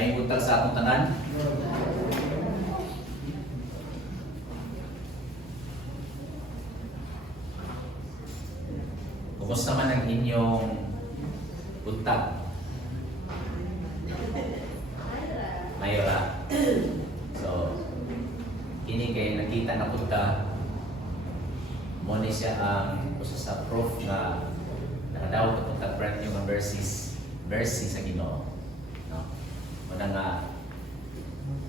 May buntag sa atong tanan. Kumusta man ang inyong buntag? Mayora. So, kini kay nakita na punta mo ni siya ang usa sa proof na nakadaw ito punta brand new nga verses sa Ginoo. No? Muna nga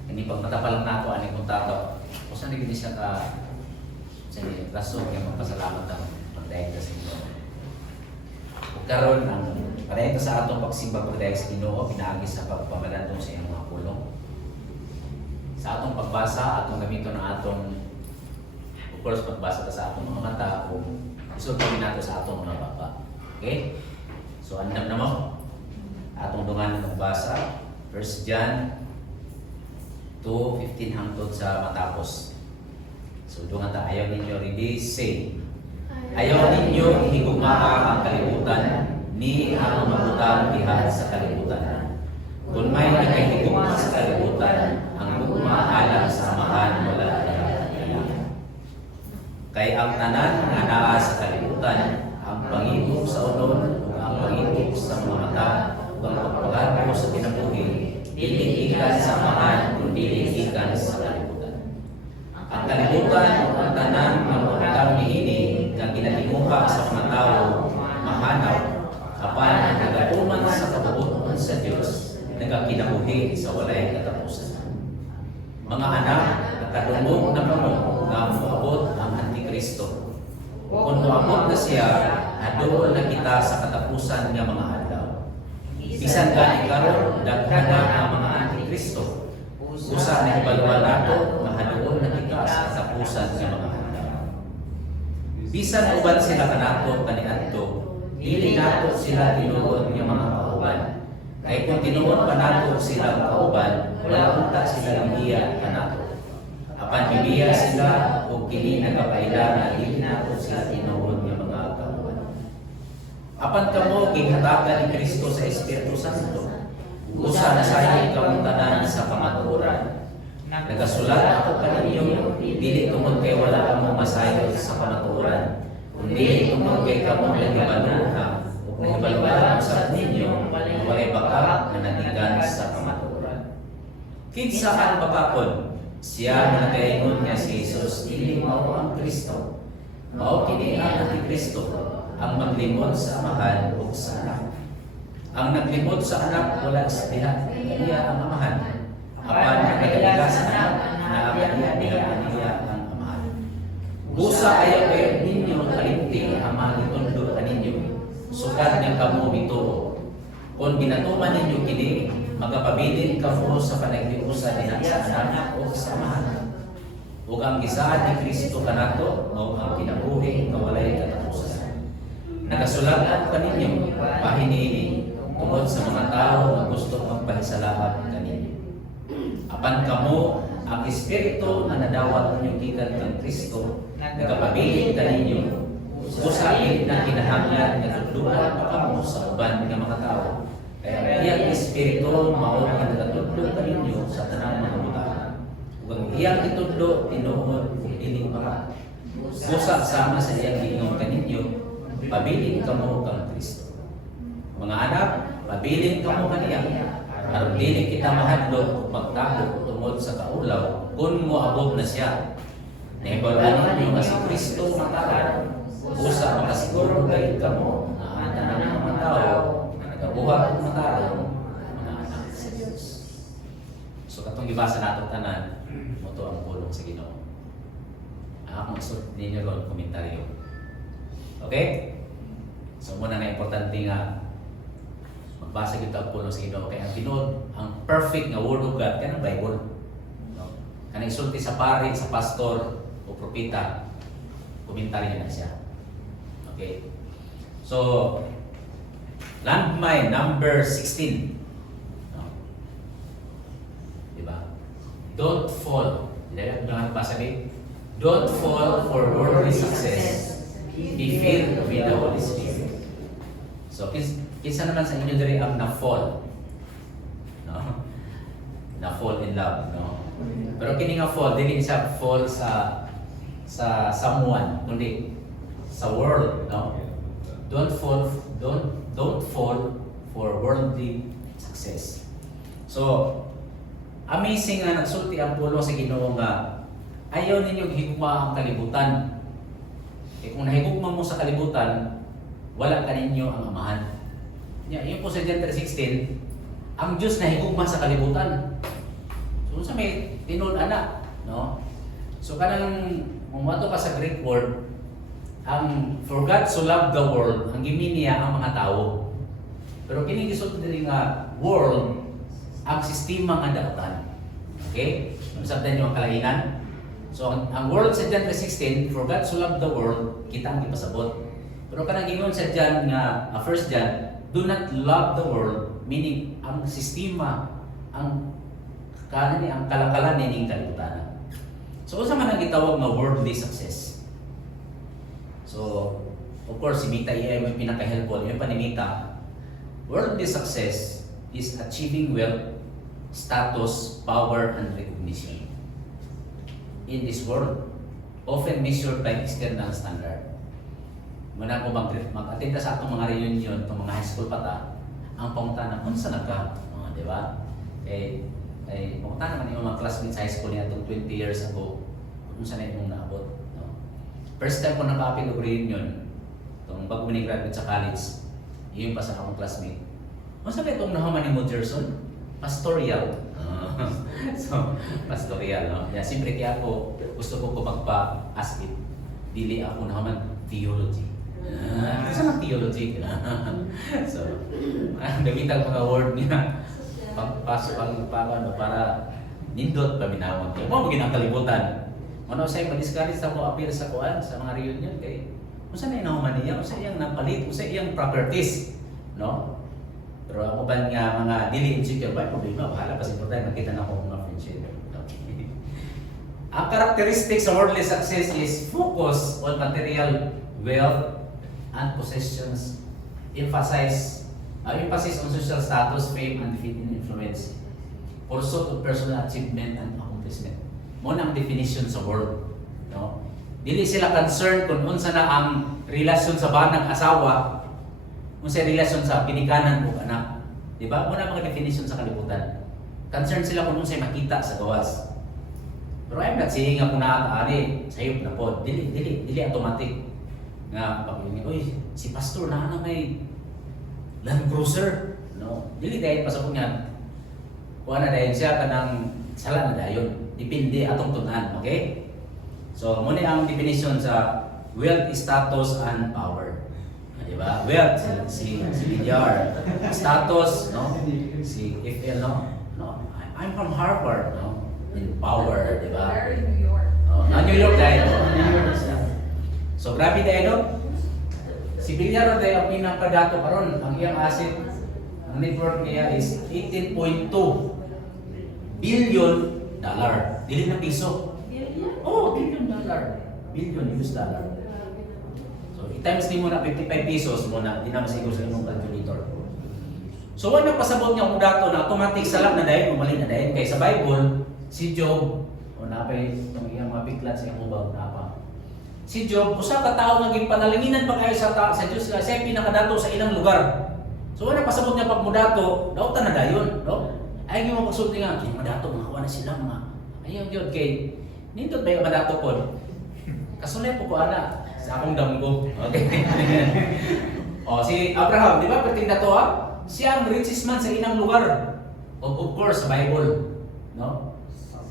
hindi pag matapalang nato ani punta to. Usa ni gid siya ka sa rason nga magpasalamat ang pagdaig sa Ginoo. Ug karon ang pareho sa atong pagsimba pagdaig sa Ginoo pinaagi sa pagpamalandong sa iyang mga pulong. Sa atong pagbasa, atong gamiton ang atong of course pagbasa ta sa atong mga mata kung isod kami nato sa atong mga baba. Okay? So andam na mo. Atong dungan ng pagbasa, 1 John 2:15 hangtod sa matapos. So dungan ta ayaw ninyo ready say. Ayaw ninyo higugmaa ang kalibutan ni ang mabutang diha sa kalibutan. Kung may nakahigugma sa kalibutan, ang gugma alang sa amahan wala kay ang tanan nga naa sa kalibutan, ang pangitog sa unon ug ang pangitog sa mga mata ug ang pagpagapo sa kinabuhi dili ikan sa amahan kundi ikan sa kalibutan. Ang kalibutan ug ang tanan nga mabutang niini nga ginatimuha sa mga tawo mahanap apan nagatuman sa kabubuton sa Dios nagakinabuhi sa walay katapusan. Mga anak, nakadungog na kamo nga moabot ang Antikristo. Kung moabot na siya, adoon na kita sa katapusan nga mga adlaw. Bisan gani karon daghan na ang mga Antikristo. Usa na ibaluan nato nga adoon na kita sa katapusan nga mga adlaw. Bisan uban sila kanato kaniadto, dili nato sila tinuod nga mga kauban. Kaya kung tinuod pa nato sila kauban, wala unta sila liya kanato. Apan bibiya sila o kini nagapaila na dili nato sila tinuod nga mga kauban. Apan kamo gihatagan ni Kristo sa Espiritu Santo. Usa na sayod kamong tanan sa pamatuoran. Nagasulat ako kaninyo, dili tungod kay wala kamo masayod sa pamatuoran, kundi tungod kay kamo nagibaluha ug nagibaluha sa ninyo walay baka na natigan sa kamatuoran. Kinsa ang papapon? Siya na nagaingon niya si Jesus, dili mao ang Kristo. Mao kini ang Antikristo, ang maglimod sa amahan ug sa anak. Ang naglimod sa anak wala sa diha niya ang amahan. Apan nagdala sa anak na abadiya niya ang amahan. Busa ayaw kayo ninyo kalimti ang mga gitundo kaninyo. Sukad nga kamo bituo. Kung ginatuman ninyo kini, magapabilin kamo sa panagdiusa diha sa anak o sa amahan. Ug ang gisaad ni Kristo kanato mao ang kinabuhi nga walay katapusan. Nagasulat ako kaninyo bahin niini tungod sa mga tao nga gusto magpahisalamat kaninyo. Apan kamo ang espiritu nga nadawat ninyo gikan kang Kristo nagapabilin kaninyo. Usapin na kinahanglan nga tudluan pa kamo sa uban nga mga tao. Kaya iyang espiritu mao nga nagatudlo kaninyo sa tanang mga butang. Ug ang iyang itudlo tinuod ug dili maka. Busa sama sa iyang giingon kaninyo, pabilin kamo kang Kristo. Mga anak, pabilin kamo kaniya. Aron dili kita mahadlok ug magtago tungod sa kaulaw kun moabot na siya. Nahibaluan ninyo nga si Kristo matao. Usa makasiguro kay kamo na ang tanang mga tao nagabuhat og matao mga anak sa Dios. So katong gibasa nato tanan mo to ang pulong sa Ginoo. Akong isod ninyo ron komentaryo. Okay? So muna na importante nga magbasa gyud ang pulong sa Ginoo kay ang tinud ang perfect nga word of God kanang Bible. No? Kanang isulti sa pari, sa pastor o propeta, komentaryo na siya. Okay. So landmine number 16. No? Diba? Don't fall. Jangan basa din. Don't fall for worldly success. Be filled with the Holy Spirit. So, kinsa naman sa inyo diri ang na-fall? No? na fall in love, no? Pero kini nga fall, dili siya fall sa someone, kundi sa world, no? Don't fall for worldly success. So, amazing nga nagsulti ang pulong sa Ginoo nga ayaw ninyo higugma ang kalibutan. Kung nahigugma mo sa kalibutan, wala ka ninyo ang amahan. Yun po sa John 3:16, ang Diyos nahigugma sa kalibutan. So, sa may tinud anak, no? So, kanang mumato ka sa Greek word, ang for God so loved the world, ang gimi niya ang mga tao. Pero kini gisod din nga world, ang sistema nga daotan. Okay? Masabtan niyo ang kalainan. So, ang world sa John 3:16, for God so loved the world, kita ang ipasabot. Pero kanang gingon sa John nga, 1 John, do not love the world, meaning ang sistema, ang kalakalan nining kalibutan. So, unsa man ang gitawag nga worldly success? So, of course, si Mita iya may pinaka-helpful. Yung panimita, worldly success is achieving wealth, status, power, and recognition in this world, often measured by external standard. Muna ko mag-attend sa atong mga reunion, itong mga high school pata, ang pangutana, unsa na ka? Di ba? Pangutana naman yung mga classmates sa high school niya itong 20 years ago, unsa na yung naabot. No? First time ko nakapin ng reunion, itong bago graduate sa college, yun pa sa akong classmate. Unsa na itong nahaman ni Mo Gerson? Pastoral. So, pastoral, no? Yeah, siyempre kaya ako, gusto ko magpa-ask it. Dili ako naman theology. Isa ng theology. So, gamitan ko nga word niya. Pagpasok ang pagpapano para nindot paminawag. Yung mga maging ang kalibutan. Ano sa'yo, madiscourage sa mo appear sa kuan, sa mga reunion kay kung saan na inahuman niya, kung saan iyang napalit, kung saan iyang properties. No? Pero ako ba nga mga dili insecure ba? Problema, bahala pa sa importante, nakita na ako mga friendship. Okay. Ang characteristics sa worldly success is focus on material wealth and possessions, emphasis on social status, fame, and influence, pursuit of personal achievement and accomplishment. Muna ang definition sa world. No? Dili sila concerned kung unsa na ang relasyon sa banang asawa, kung sa relasyon sa pinikanan o anak. Diba? Muna mga definition sa kalibutan. Concerned sila kung sa'yo makita sa gawas. Pero I'm not saying nga kung nakakaari, sayop na po. Dili automatic. Nga, pag-ibig, uy, si pastor na may Land Cruiser. No? Dili dahil pa sa kung yan. Kung na dahil siya kanang sala na dayon. Depende atong tunan. Okay? So, muna ang definition sa wealth, status, and power. Diba? Wealth, si Villar. Status, no? Si FL, no? I'm from Harvard, no? In power, diba? New York. New York dahil. So, grabe dahil, no? Si Villar dahil ang pinakadato karon, ang iyang asset, ang net worth niya is $18.2 billion. Dili na piso. Oh, $1 billion. Billion US dollar. Times ni mo na 55 pesos mo na, di na masigo sa imong calculator. So, wala pasabot niya kung dato na automatic salak na dahil, umali na dahil. Kaya sa Bible, si Job, o napay itong iyang mga piklat sa iyang ubang napa. Si Job, usa ka tao naging panalanginan pa kayo sa Diyos, siya pinakadato sa ilang lugar. So, wala pasabot niya pag mudato, dautan na dayon, no? Ay, yung mga pagsulti nga, yung madato, makakuha na sila mga. Ayaw yun, kay, nindot ba yung madato po? Kasunay po ko, ana. Sa akong damgo. Okay. Si Abraham, di ba? Perting na to, ha? Siya ang richest man sa inang lugar. Of course, sa Bible. No?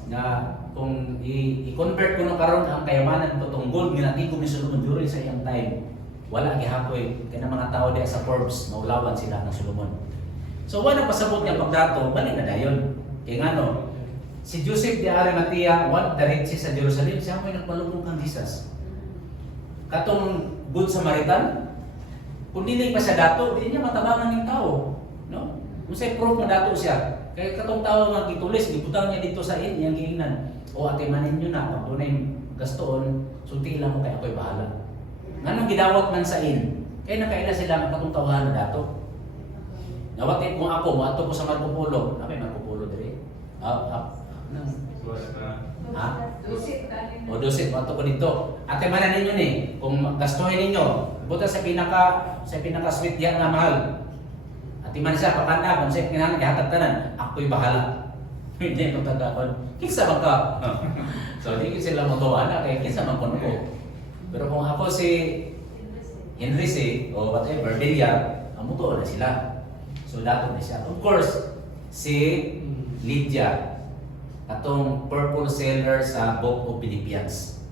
Na kung i-convert ko na karon ang kayamanan ko itong gold, ginatigo ni Solomon during sa iyang time. Wala gihapoy. Kaya mga tao diya sa Forbes, maulawan sila ng Solomon. So, wala pasabot niya pagdato, balik na dayon. Kaya nga, no? Si Joseph de Arimathea, one of the richest sa Jerusalem, siya may nagpalubong kang Jesus. Katong Good Samaritan, kung dili pa siya dato, hindi niya matabangan ng tao. No? Kung sa'y proof na dato siya, kaya katong tao nga gitulis, gibutang niya dito sa iyang giingnan. O ate manin nyo na, kung doon gastoon, sulti lang mo kaya ako'y bahala. Nga nung gidawat man sa in, kaya nakaila sila katong tawahan na dato. Nawatin kung ako, maato ko sa Marco Polo, may Marco Polo dire. Nang ha? O dosit mo ko dito. Ate manan ninyo ni kung gastuhin ninyo buta sa pinaka sweet diyan nga mahal. Ate man siya pakanda kung sa kinahanglan gihatag tanan, ako'y bahala. Hindi ko tagakon. Kinsa man ka? So di sila motuwa kay kinsa man kuno ko. Pero kung ako si Henry o whatever, Villar, ang mutuwa na sila. So dato na siya. Of course, si Lydia, atong purple seller sa Book of Philippians.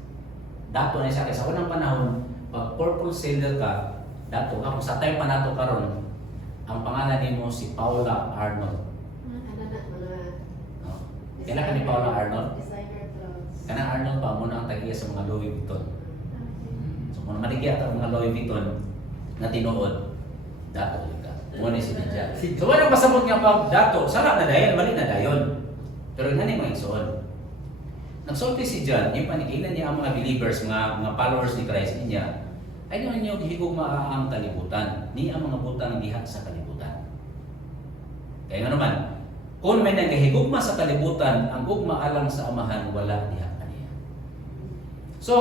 Dato na siya kaysa unang panahon, pag purple seller ka, dato ka kung sa time pa nato karon, ang pangalan nimo si Paula Arnold. No? Kailan ka ni Paula Arnold? Kana Arnold pa muna ang tagiya sa mga Louis Vuitton. So kung maligya ang mga Louis Vuitton na tinuod, dato ka. Muna si Lydia. So wala pasabot nga pag dato, sala na dayon, mali na dayon. Pero nga ni mga igsoon. Nagsulti si John, yung panikilan niya ang mga believers, mga followers ni Christ niya, ay naman niyo higugma ang kalibutan, ni ang mga butang diha sa kalibutan. Kaya nga naman, kung may nagahigugma sa kalibutan, ang gugma alang sa amahan, wala diha kaniya. So,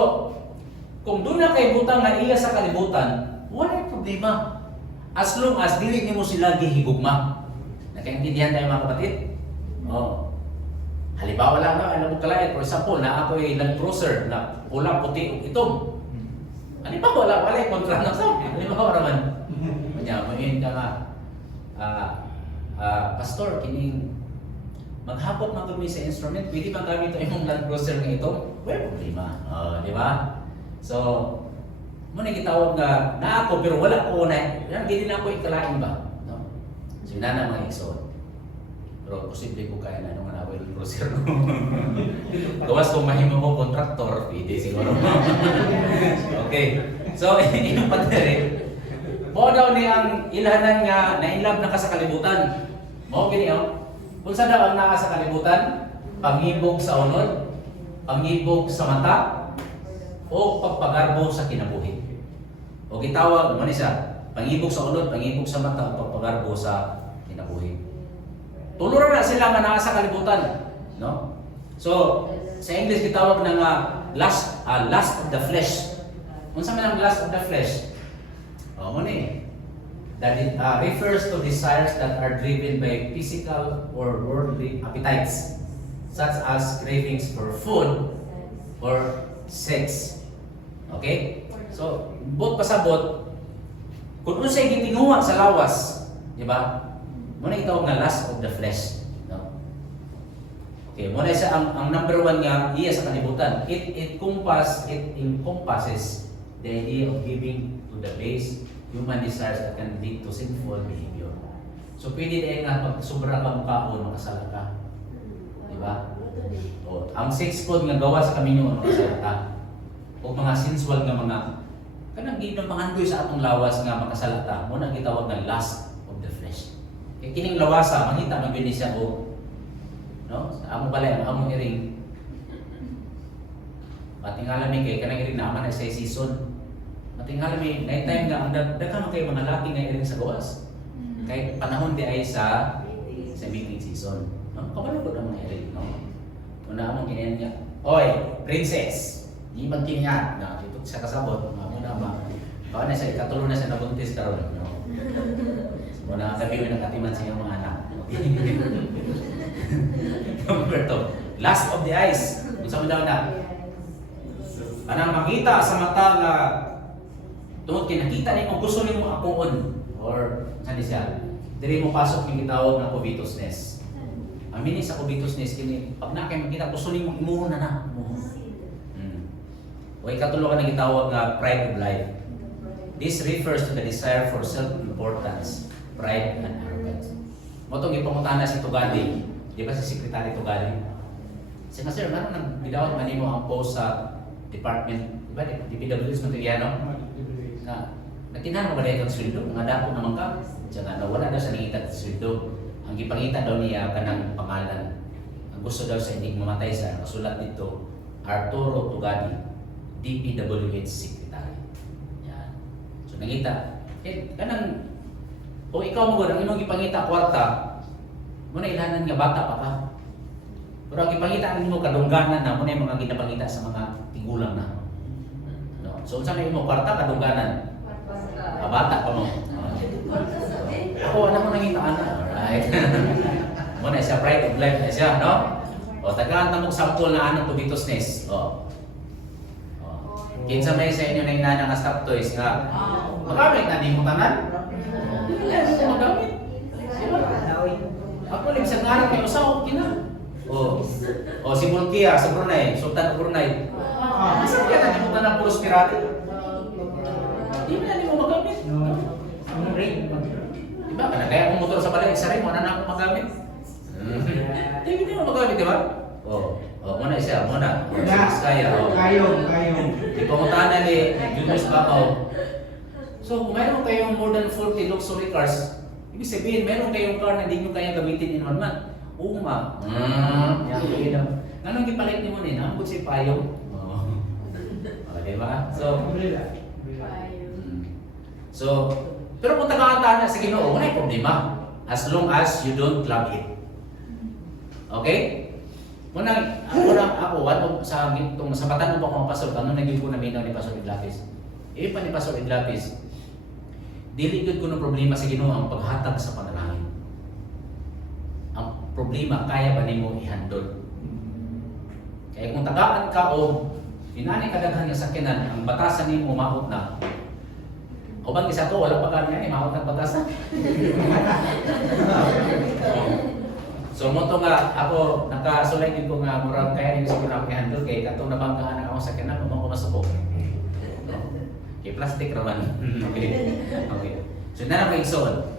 kung doon na kay butang na iya sa kalibutan, wala problema. As long as dili nimo sila gihigugma. Nakaintindihan tayo mga kapatid? Oh. Halimbawa lang na, alam mo kalayan, for example, na ako ay Land Cruiser na pulang, puti, o itom. Halimbawa, wala yung kontra ng sa akin. Halimbawa naman, mayin ka nga, Pastor, kining maghapot magami sa instrument, pwede bang gamit ito yung Land Cruiser ng itom? Well, problema. Di ba? So, muna gitawag na ako, pero wala ko na, hindi na ako ikalain ba? No? So, yun na mga igsoon. Pero posible ko kaya na nung manawal yung cruiser ko. Gawas kung mahimo ko kontraktor, pwede siguro. Okay. So, yung padre, mo daw ni ang ilahanan nga na-inlove na ka sa kalibutan. Mo gini kung sa daw ang naa sa kalibutan, panghibog sa unod, panghibog sa mata, o pagpagarbo sa kinabuhi. O gitawag mo ni siya, panghibog sa unod, panghibog sa mata, o pagpagarbo sa kinabuhi. Tuluran na sila nga naa sa kalibutan, no? So, sa English gitawag ng lust of the flesh. Unsa man ang lust of the flesh? Mo ni. That it refers to desires that are driven by physical or worldly appetites, such as cravings for food or sex. Okay? So, bot pasabot, kung unsay gitinguha sa lawas, di ba? Muna itawag na lust of the flesh. No? Okay, muna siya ang number one nga iya sa kalibutan. It encompasses the idea of giving to the base human desires that can lead to sinful behavior. So pwede din nga pag sobra ka mukhaon, makasala ka. Di ba? O, ang sex food nga gawa sa kaminyo, makasala ka. O mga sensual nga mga kanang ginampangandoy sa atong lawas nga makasala ka, muna gitawag na lust of the flesh. Kaya kining lawasa, mangita ng binisya o no? Amo pala ang among iring. Matingala mi kay kanang iring naman na sa season. Matingala mi night time nga ang daghan kay mga laki nga iring sa gawas. Kay panahon di ay sa meeting season, no? Kabalo ko mga iring, no? Una among ginayan niya. Oy, princess. Di man kiniya na dito sa kasabot, amo na ba. Bao na sa ikatulo na sa nabuntis karon, no? Muna kami ng katiman sa iyong mga anak. Number 2, lust of the eyes. Kung saan mo daw na? Anang makita sa mata nga tungkol kinakita niyo kung gusto niyo apuon or ano siya, diri mo pasok yung gitawag na covetousness. Ang meaning sa covetousness kini pag na kay makita gusto niyo imuhon na. O ikatulo ka na gitawag nga pride of life. This refers to the desire for self-importance, pride and arrogance. Motong ipangutana si Tugali, di ba si Secretary Tugali? Si Master, ano nang bidawat man mo ang post sa department, di ba, DPWS Monteviano? Na natinhan mo ba dahil ang sweldo? Mga dapo naman ka? Diyan nga, wala daw sa nangita at sweldo. Ang ipangita daw niya kanang pangalan. Ang gusto daw sa hindi mamatay sa kasulat dito, Arturo Tugali, DPWH Secretary. Yan. So nangita, kanang kung ikaw mo ang imong ipangita kwarta, muna ilahanan nga bata pa ka. Pero ang ipangita mo kadungganan na mo na yung mga ginapangita sa mga tigulang na. No? So unsa may mo kwarta kadungganan? Bata pa mo. Ako ano mo nangita ana. Right. Mo na siya pride of life na siya, no? O tagaan ta mo sample na ano tubitosness. Kinsa may sa inyo na inana nga stop toys nga. Magamit na nimo tanan? Ano magamit? Diba? Ako lang sa ngarap kay usaw kina. O si Bulkia sa Brunei, Sultan of Brunei. Asa kaya na nimo tanan puros pirate? Di na nimo magamit. Ang ring. Diba? Kaya kung motor sa balay, isa rin mo na ako magamit. Hindi mo magamit, di ba? Muna siya, muna. Kayong. Di pa mo tanan ni Julius Bacaw. So, kung mayroon kayong more than 40 luxury cars, ibig sabihin, mayroon kayong car na hindi nyo kaya gamitin in 1 month. Uma. Ganun gipalit ni mo ni, nambot si Payong. Diba? So, pero kung taga-anta na sa Ginoo, wala yung problema. As long as you don't love it. Okay? Muna, ako, sa batan mo pa kung pastor, ano naging ko na minaw ni Pastor Iglapis? Pa ni Pastor Iglapis, diligid ko ng problema sa Ginoo ang paghatag sa panalangin. Ang problema, kaya ba nimo i-handle? Kaya kung tagaan ka o inani kadaghan nga sakinan, ang batasan nimo maot na. O bang isa to, wala pa kanya eh, maot ng batasan. So mo to nga ako nakasulay din ko nga murag kaya ni siguro ako i-handle kay katong nabanggaan ako sa kanan mo ko masubok. Kay plastic raman. Okay. So na may igsoon.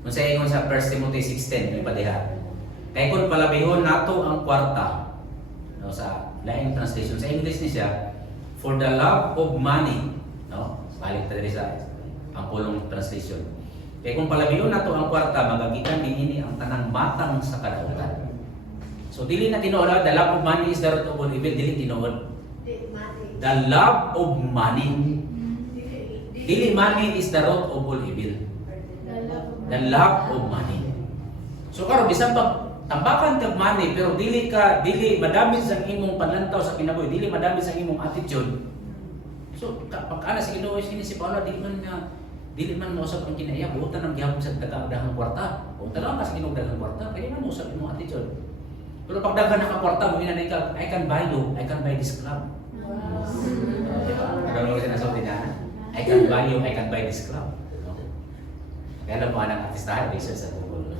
Kung sa ingon sa 1 Timothy 6:10 ipadiha. Kay kun palabihon nato ang kwarta. No sa lain translation sa English ni siya for the love of money, no? Balik ta diri sa ang pulong translation. Kaya kung palabiyon na to ang kwarta, magagitan din ini ang tanang matang sa kadautan. So, dili na tinuod, the love of money is the root of all evil. Dili tinuod. The love of money. Dili money is the root of all evil. The love of money. So, karon bisan pag tambakan kag money, pero dili madamit sa imong panlantaw sa kinabuhi, dili madamit sa imong attitude. So, pag ana sa Ginoo si Paulo, dili man mo usab ang kinaiya, buotan ang gihapon sa daghang kwarta. O talaga ka sa Ginoo daghang kwarta, kaya man mo usab imong attitude. Pero pag daghan ka kwarta, mo ina ka, I can buy this club. Ano mo sinasabi niya? I can buy this club. Kaya lang po anang artistahan, research sa Google.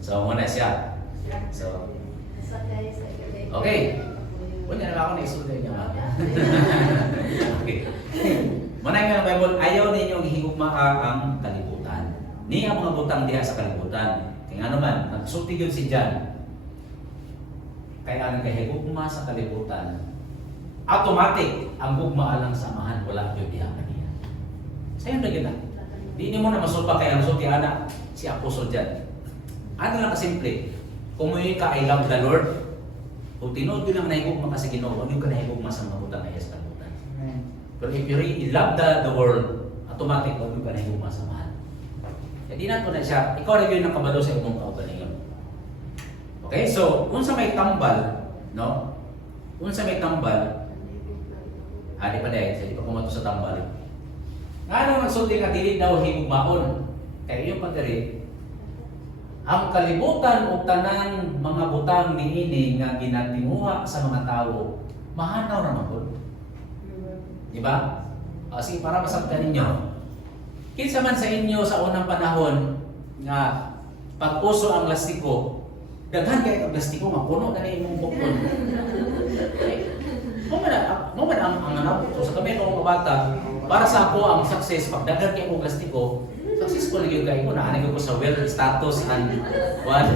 So, muna siya. So, okay. Wala na ako na-isulay niya ma. Okay. Muna nga ng Bible, ayaw ninyong higugmaa ang kalibutan. Ni ang mga butang diha sa kalibutan. Kaya nga naman, nagsulti yun si John. Kaya ang kahigugma sa kalibutan, automatic ang gugma alang samahan, wala yun diha kaniya. Sa'yo na yun na. Di mo na masulpa kaya ang sulti anak, si Apostol John. Ano lang kasimple, kung may ka I love the Lord, kung tinood ko lang nahigugma ka sa Ginoo, huwag yung ka nahigugma sa mga butang ay sa kalibutan. Pero if you really love the world, automatic huwag yung ka nahigugma sa mahal. Kaya di nato na siya, ikaw rin yun ang kabalo sa imong kaugalingon. Okay, so, kung sa may tambal, no? Kung sa may tambal, di pa dahil, hindi pa kumato sa tambal. Ano nagsulti ka, dili daw higugmaon. Kaya yung pagkari, ang kalibutan o tanan mga butang niini nga ginatimuha sa mga tao, mahanaw naman po. Diba? Kasi para masabtan ninyo. Kinsa man sa inyo sa unang panahon nga pag-uso ang lastiko, daghan kay ang lastiko nga puno na imong bukon. Mo man ang anak ko sa kami mga bata, para sa ako ang success pag daghan kay og lastiko, successful gyud kay ko na ko sa wealth status and wealth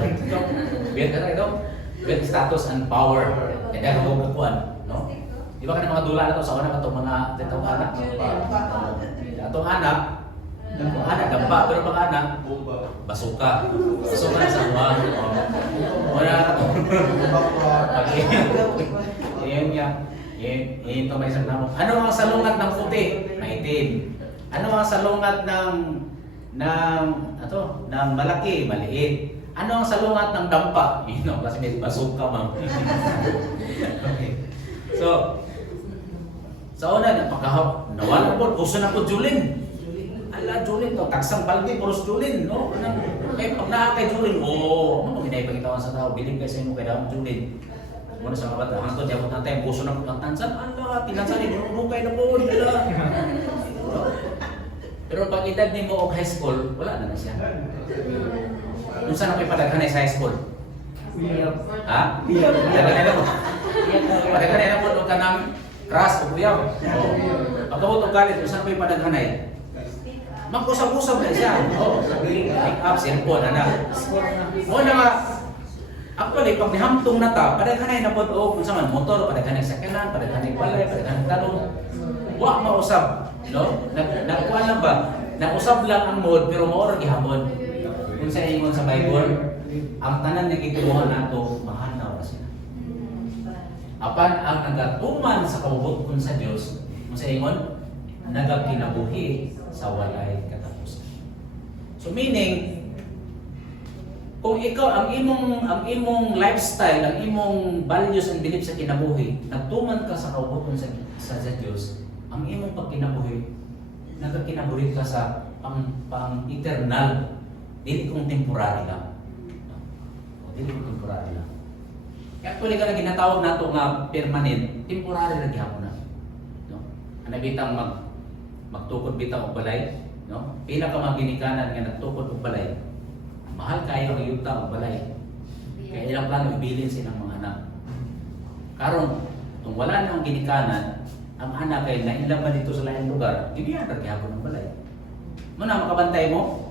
status and power. Kaya ako kakuan, no? Di ba kanang mga dula na to sa una katong mga detong anak, atong anak, gamba, pero pag anak, basuka na sa uwa. Wala na to. Yan niya. Ito may isang namong. Ano ang salungat ng puti? Maitim. Ano ang salungat ng malaki, maliit? Ano ang salungat ng dampa? Kasi may basuka, ma'am. Okay. So, sa una, nawala po, gusto na po Julin. Ala, Julin to, tagsang palbi, puros Julin, no? Kaya pag nakakay Julin, ano mo ginaipagitawan sa tao, biling kayo sa inyo kaya daw Julin. Muna sa mga bata, hangtod niya po natin, gusto na po ng tansan, ala, tinansan niyo, rukay na po, ala. Pero pag edad ni mo og high school, wala na siya. Kung saan ako ipadaghanay sa high school? Ha? Padaghanay na po. Padaghanay na po o ka ng crush o kuyaw. Pagkabot o galit, kung saan ako ipadaghanay? Mag-usap-usap na siya. Pick up, cellphone, anak. O na nga, actually, pag nihamtong na ta, padaghanay na po o kung saan motor, padaghanay sakyanan, padaghanay balay, padaghanay talon. Wa mausap. No? Nakuha lang ba? Nausap lang ang mood, pero maorag gihapon. Kung sa ingon sa Bible, ang tanan na gituhan nato, mahal na sila. Apan ang nagatuman sa kabubuton sa Dios, kung sa ingon, nagakinabuhi sa walay katapusan. So meaning, kung ikaw ang imong lifestyle, ang imong values and beliefs sa kinabuhi, nagtuman ka sa kabubuton sa Dios, ang imong pagkinabuhi, nagkakinabuhi ka sa pang-eternal, dili kung temporary lang. Dili kung temporary lang. Actually, ka na ginatawag nato nga permanent, temporary na gihapon na. No? Ano bitang magtukod bitang og balay, no? Pila ka mga ginikanan nga nagtukod og balay. Mahal kayo ang yuta og balay. Kaya ilang plano ibilin silang mga anak. Karon, kung wala na ang ginikanan, ang anak ay nailaban dito sa laing lugar, hindi yan naghihapon ng balay. Muna, makabantay mo?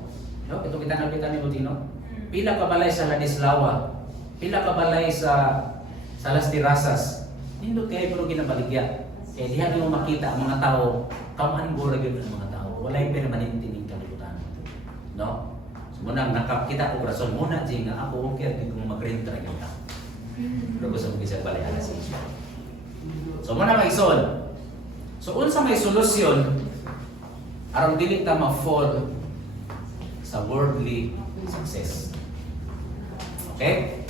No? Ito kita nabitan ni Butino. Pila ka balay sa Ladislawa, pila ka balay sa Las Terrazas. Nindot kayo pero ginabaligya. Kaya diyan mo makita ang mga tao, kamanggura yun ang mga tao. Walay permanente ng kalibutan. No? So muna, nakakita ko rason muna, nga ako okay, hindi ko mag-rent rin kita. Pero gusto mo kisang balay alas isya. So muna may sol. So unsa may solusyon aron dili ta ma-fall sa worldly success. Okay?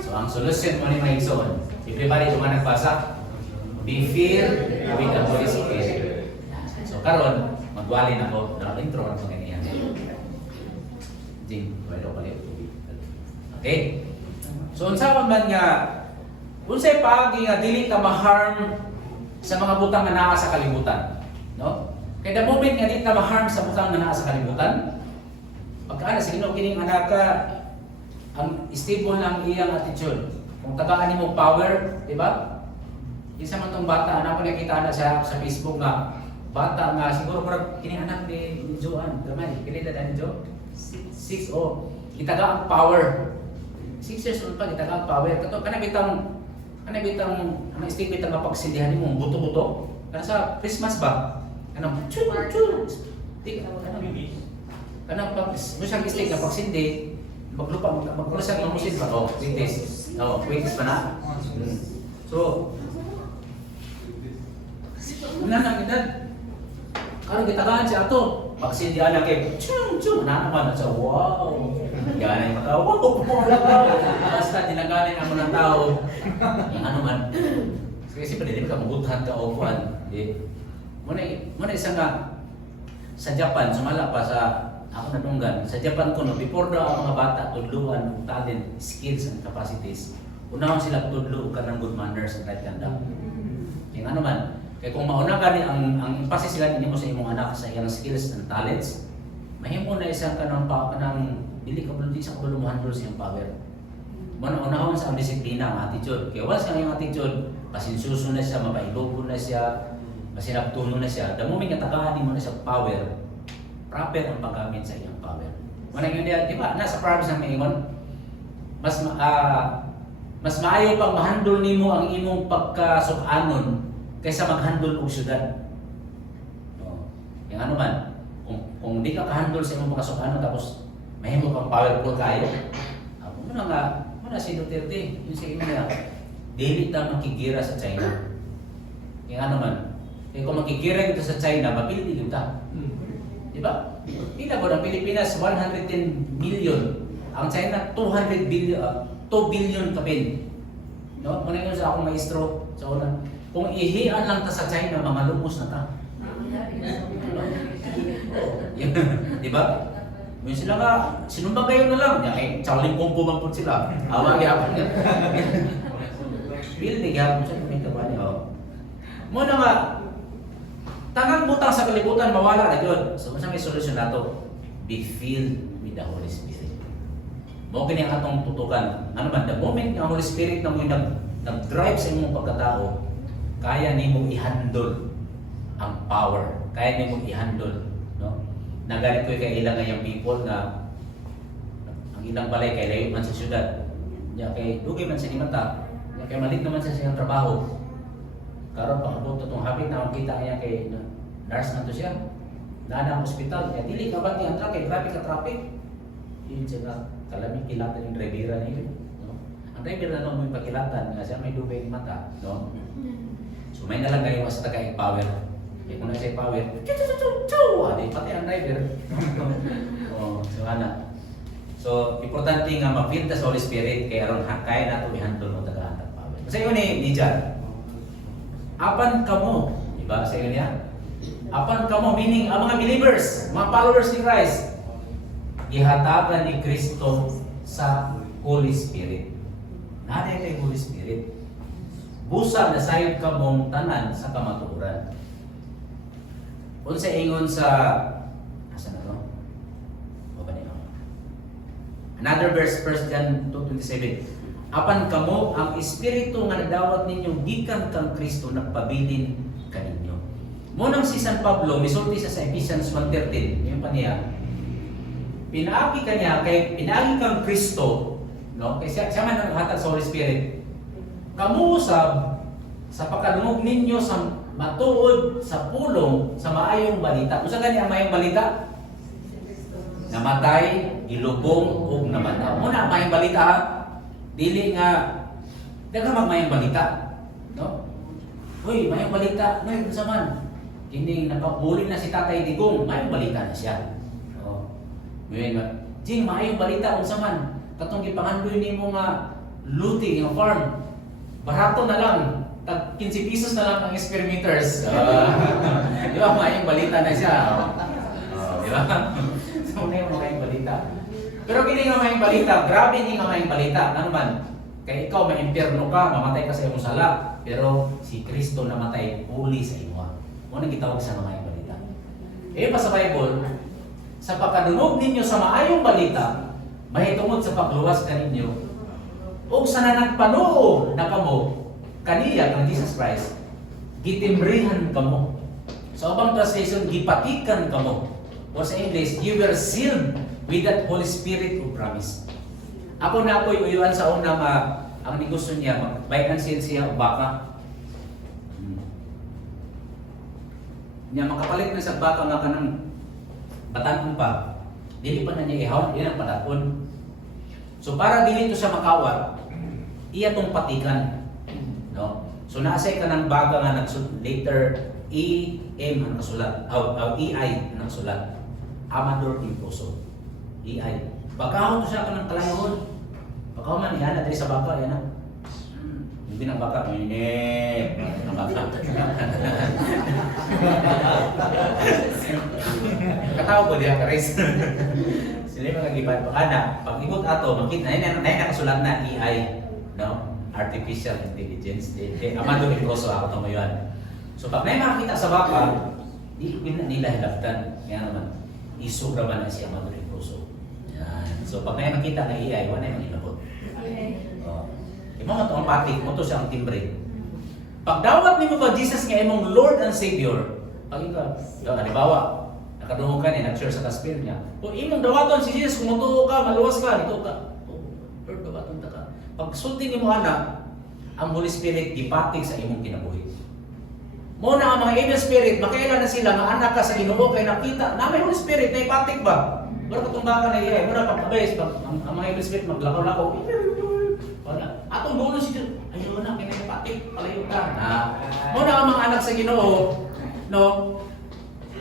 So ang solusyon mo ni Maison, everybody yung nagbasa, be filled with the Holy Spirit. So karon magwali na ko, intro na ko ganyan. Jing, wala pa rin. Okay? So unsa man nga unsay paagi nga dili ka ma-harm sa mga butang nga naa sa kalibutan, no? Kaya the moment nga di ka ma-harm sa butang nga naa sa kalibutan, pagkaana sa Ginoo kining anak ka, ang stable ng iyang attitude. Kung tagaan nimo power, di ba? Isa man tong bata, ana pa nakita na sa Facebook nga bata nga siguro para kining anak ni Joan, gamay, kilala na ni Jo? 6 o itaga ang power. 6 years old pa itaga ang power. Kato kana bitang ang statement nga pagsindihan mo buto-buto. Kana sa Christmas ba? Kanang chun. Kanang pag musang steak nga pagsindi, maglusak ng musin ba? Oh, waitis pa na. So, una nang edad. Karon gitagaan siya ato. Pagsindi ana kay chun na naman sa wow. Ganay maka wow. Basta dinaganin ang mga tao. Yung ano man. Kasi pa din ka mabutan ka o kuan. Muna isa nga sa Japan, sumala pa sa ako nadunggan. Sa Japan ko no, before daw ang mga bata tudluan ng talent, skills and capacities. Unahon sila tudlo ka ng good manners and right conduct. Yung ano man, kaya kung mauna ka rin, ang emphasis sila mo sa imong anak sa iyang skills and talents, mahimo na isang kanang dili ka bulunti sa kabulumuhan doon sa iyong power. Unahon sa ang disiplina, ang attitude. Kaya once ang iyong attitude, pasinsuso na siya, mapailobo na siya, masinaptuno na siya, the moment nga tagaan mo na siya power, proper ang paggamit sa iyong power. Manang yun di ba, nasa promise ng Ingon, mas maayo pang mahandol nimo ang imong pagkasukanon kaysa maghandol og syudad. Yung ano man, kung di ka kahandol sa imong pagkasukanon tapos mahimo kang powerful kayo, muna si Duterte, yung sa imo na, dili ta makigira sa China. Yung ano man, kung makigira dito sa China, mapili dito ta. Diba? Pila po ng Pilipinas, 110 million Ang China 200 billion 2 billion kabin. No, muna yun sa akong maestro sa una. Kung ihian lang ta sa China, mamalumos na ta. Di ba? May sila nga, sinumba kayo na lang. Eh, Shaolin Kung Fu man po sila. Awag yapon nga. Building yapon siya, may kabali. Muna nga, tangang butang sa kalibutan, mawala na yun. So, may solusyon na to. Be filled with the Holy Spirit. Mo kini ang atong tutukan. Ano man, the moment nga Holy Spirit na mo nag-drive sa imong pagkatao, kaya nimo i-handle ang power. Kaya nimo i-handle, no? Nagalit ko kay ilang ngayong people na ang ilang balay kay layo man sa syudad. Ya kay dugay man sa mata. Ya kay malit naman sa siyang trabaho. Karon paabot tong habit na makita niya kay nurse na to siya. Nana ang ospital, kaya dili ka ba ang truck kay grabe ka traffic. Yun siya kalami kilatan yung drivera niyo, no? Ang driver na mo pakilatan nga siya may dugay ni mata, no? So may nalang kayo sa taga power. Kaya kung nasa power, di pati ang driver. Oh, so ana. So importante nga ma-feel sa Holy Spirit kaya aron kaya nato i-handle mo taga power. Kasi yun ni Dijan. Apan kamo, di ba? Sa iyo niya. Apan kamo meaning ang mga believers, mga followers ni Christ, ihatagan ni Kristo sa Holy Spirit. Naday kay Holy Spirit. Busa na sayod ka mong tanan sa kamatuoran. Unsa ingon sa asa na to? Baba niyo. Another verse, 1 John 2:27. Apan kamo ang espiritu nga nadawat ninyo gikan kang Kristo nagpabilin kaninyo. Munang si San Pablo misulti sa Ephesians 1:13. Yung pa niya. Pinaagi kanya kay pinaagi kang Kristo, no? Kay siya man naghatag sa Holy Spirit. Kamu usab sa pagkadungog ninyo sa matuod sa pulong sa maayong balita. Usa gani ang maayong balita? Namatay, gilubong ug namataw. Muna ang maayong balita ha. Dili nga daghang maayong balita, no? Hoy, maayong balita, nay unsa man? Kini nakabuli na si Tatay Digong, maayong balita na siya. Oh. Ngayon, jing maayong balita unsa man? Katong gipangandoy nimo nga luti nga farm. Barato na lang, tag 15 pesos na lang ang square meters. Di ba, maayong balita na siya. Di ba? So, na yung maayong balita. Pero kini nga maayong balita, grabe ni nga maayong balita. Ano man, kaya ikaw may impyerno ka, mamatay ka sa iyong sala. Pero si Kristo namatay uli sa imo. Muna gitawag sa maayong balita. Eh pa sa Bible, sa pagkadunog ninyo sa maayong balita, mahitungod sa pagluwas kaninyo, o sa nanagpanuo na kamo, kaniya kang Jesus Christ, gitimbrihan kamo. Sa ubang translation, gipatikan kamo. O sa English, you were sealed with that Holy Spirit of promise. Ako na ako'y uyuan sa una nga, ang negosyo niya, bayan siya o baka. Niya makapalit na sa baka nga kanang batan pa. Dili pa na niya ihawon, yan ang panahon. So para dili ito siya makawat, iya tong patikan, no? So naasay ka ng baga nga later EM ang nasulat, EI ang nasulat. Amador Imposo. EI. Bagahon to siya ka ng kalayon. Bagahon man yan na sa baka, yan na. Hindi ng baka, hindi ng baka. Katawa ko diya ka rin. Sila yung mag-iban pa na, pag ikot ato, makita na nakasulat na AI, no? Artificial Intelligence. Amado Imposo ako ito ngayon. So pag may makakita sa baka, di nila hilaftan. Kaya naman, isog naman na si Amado Imposo. So pag may makita na AI, wala yung ilabot. Imo nga itong patik mo to siyang timbre. Pag dawat nimo ka Jesus nga imong Lord and Savior, pag ikaw, halimbawa, nakadungog ka niya, nag-share sa gospel niya. Kung imong dawaton si Jesus, kung matuo ka, maluwas ka, ito ka. Lord, dawaton ka. Pag sulti ni mo anak, ang Holy Spirit gipatig sa imong kinabuhi. Muna ang mga evil spirit, makailan na sila, nga anak ka sa Ginoo kay nakita, na may Holy Spirit, na ipatig ba? Pero katong baka na iya, muna pagkabayas, ang mga evil spirit maglakaw-lakaw, wala. Atong bulo si Diyos, ayaw na, kinaipatig, palayo ka. Muna ang mga anak sa Ginoo, no?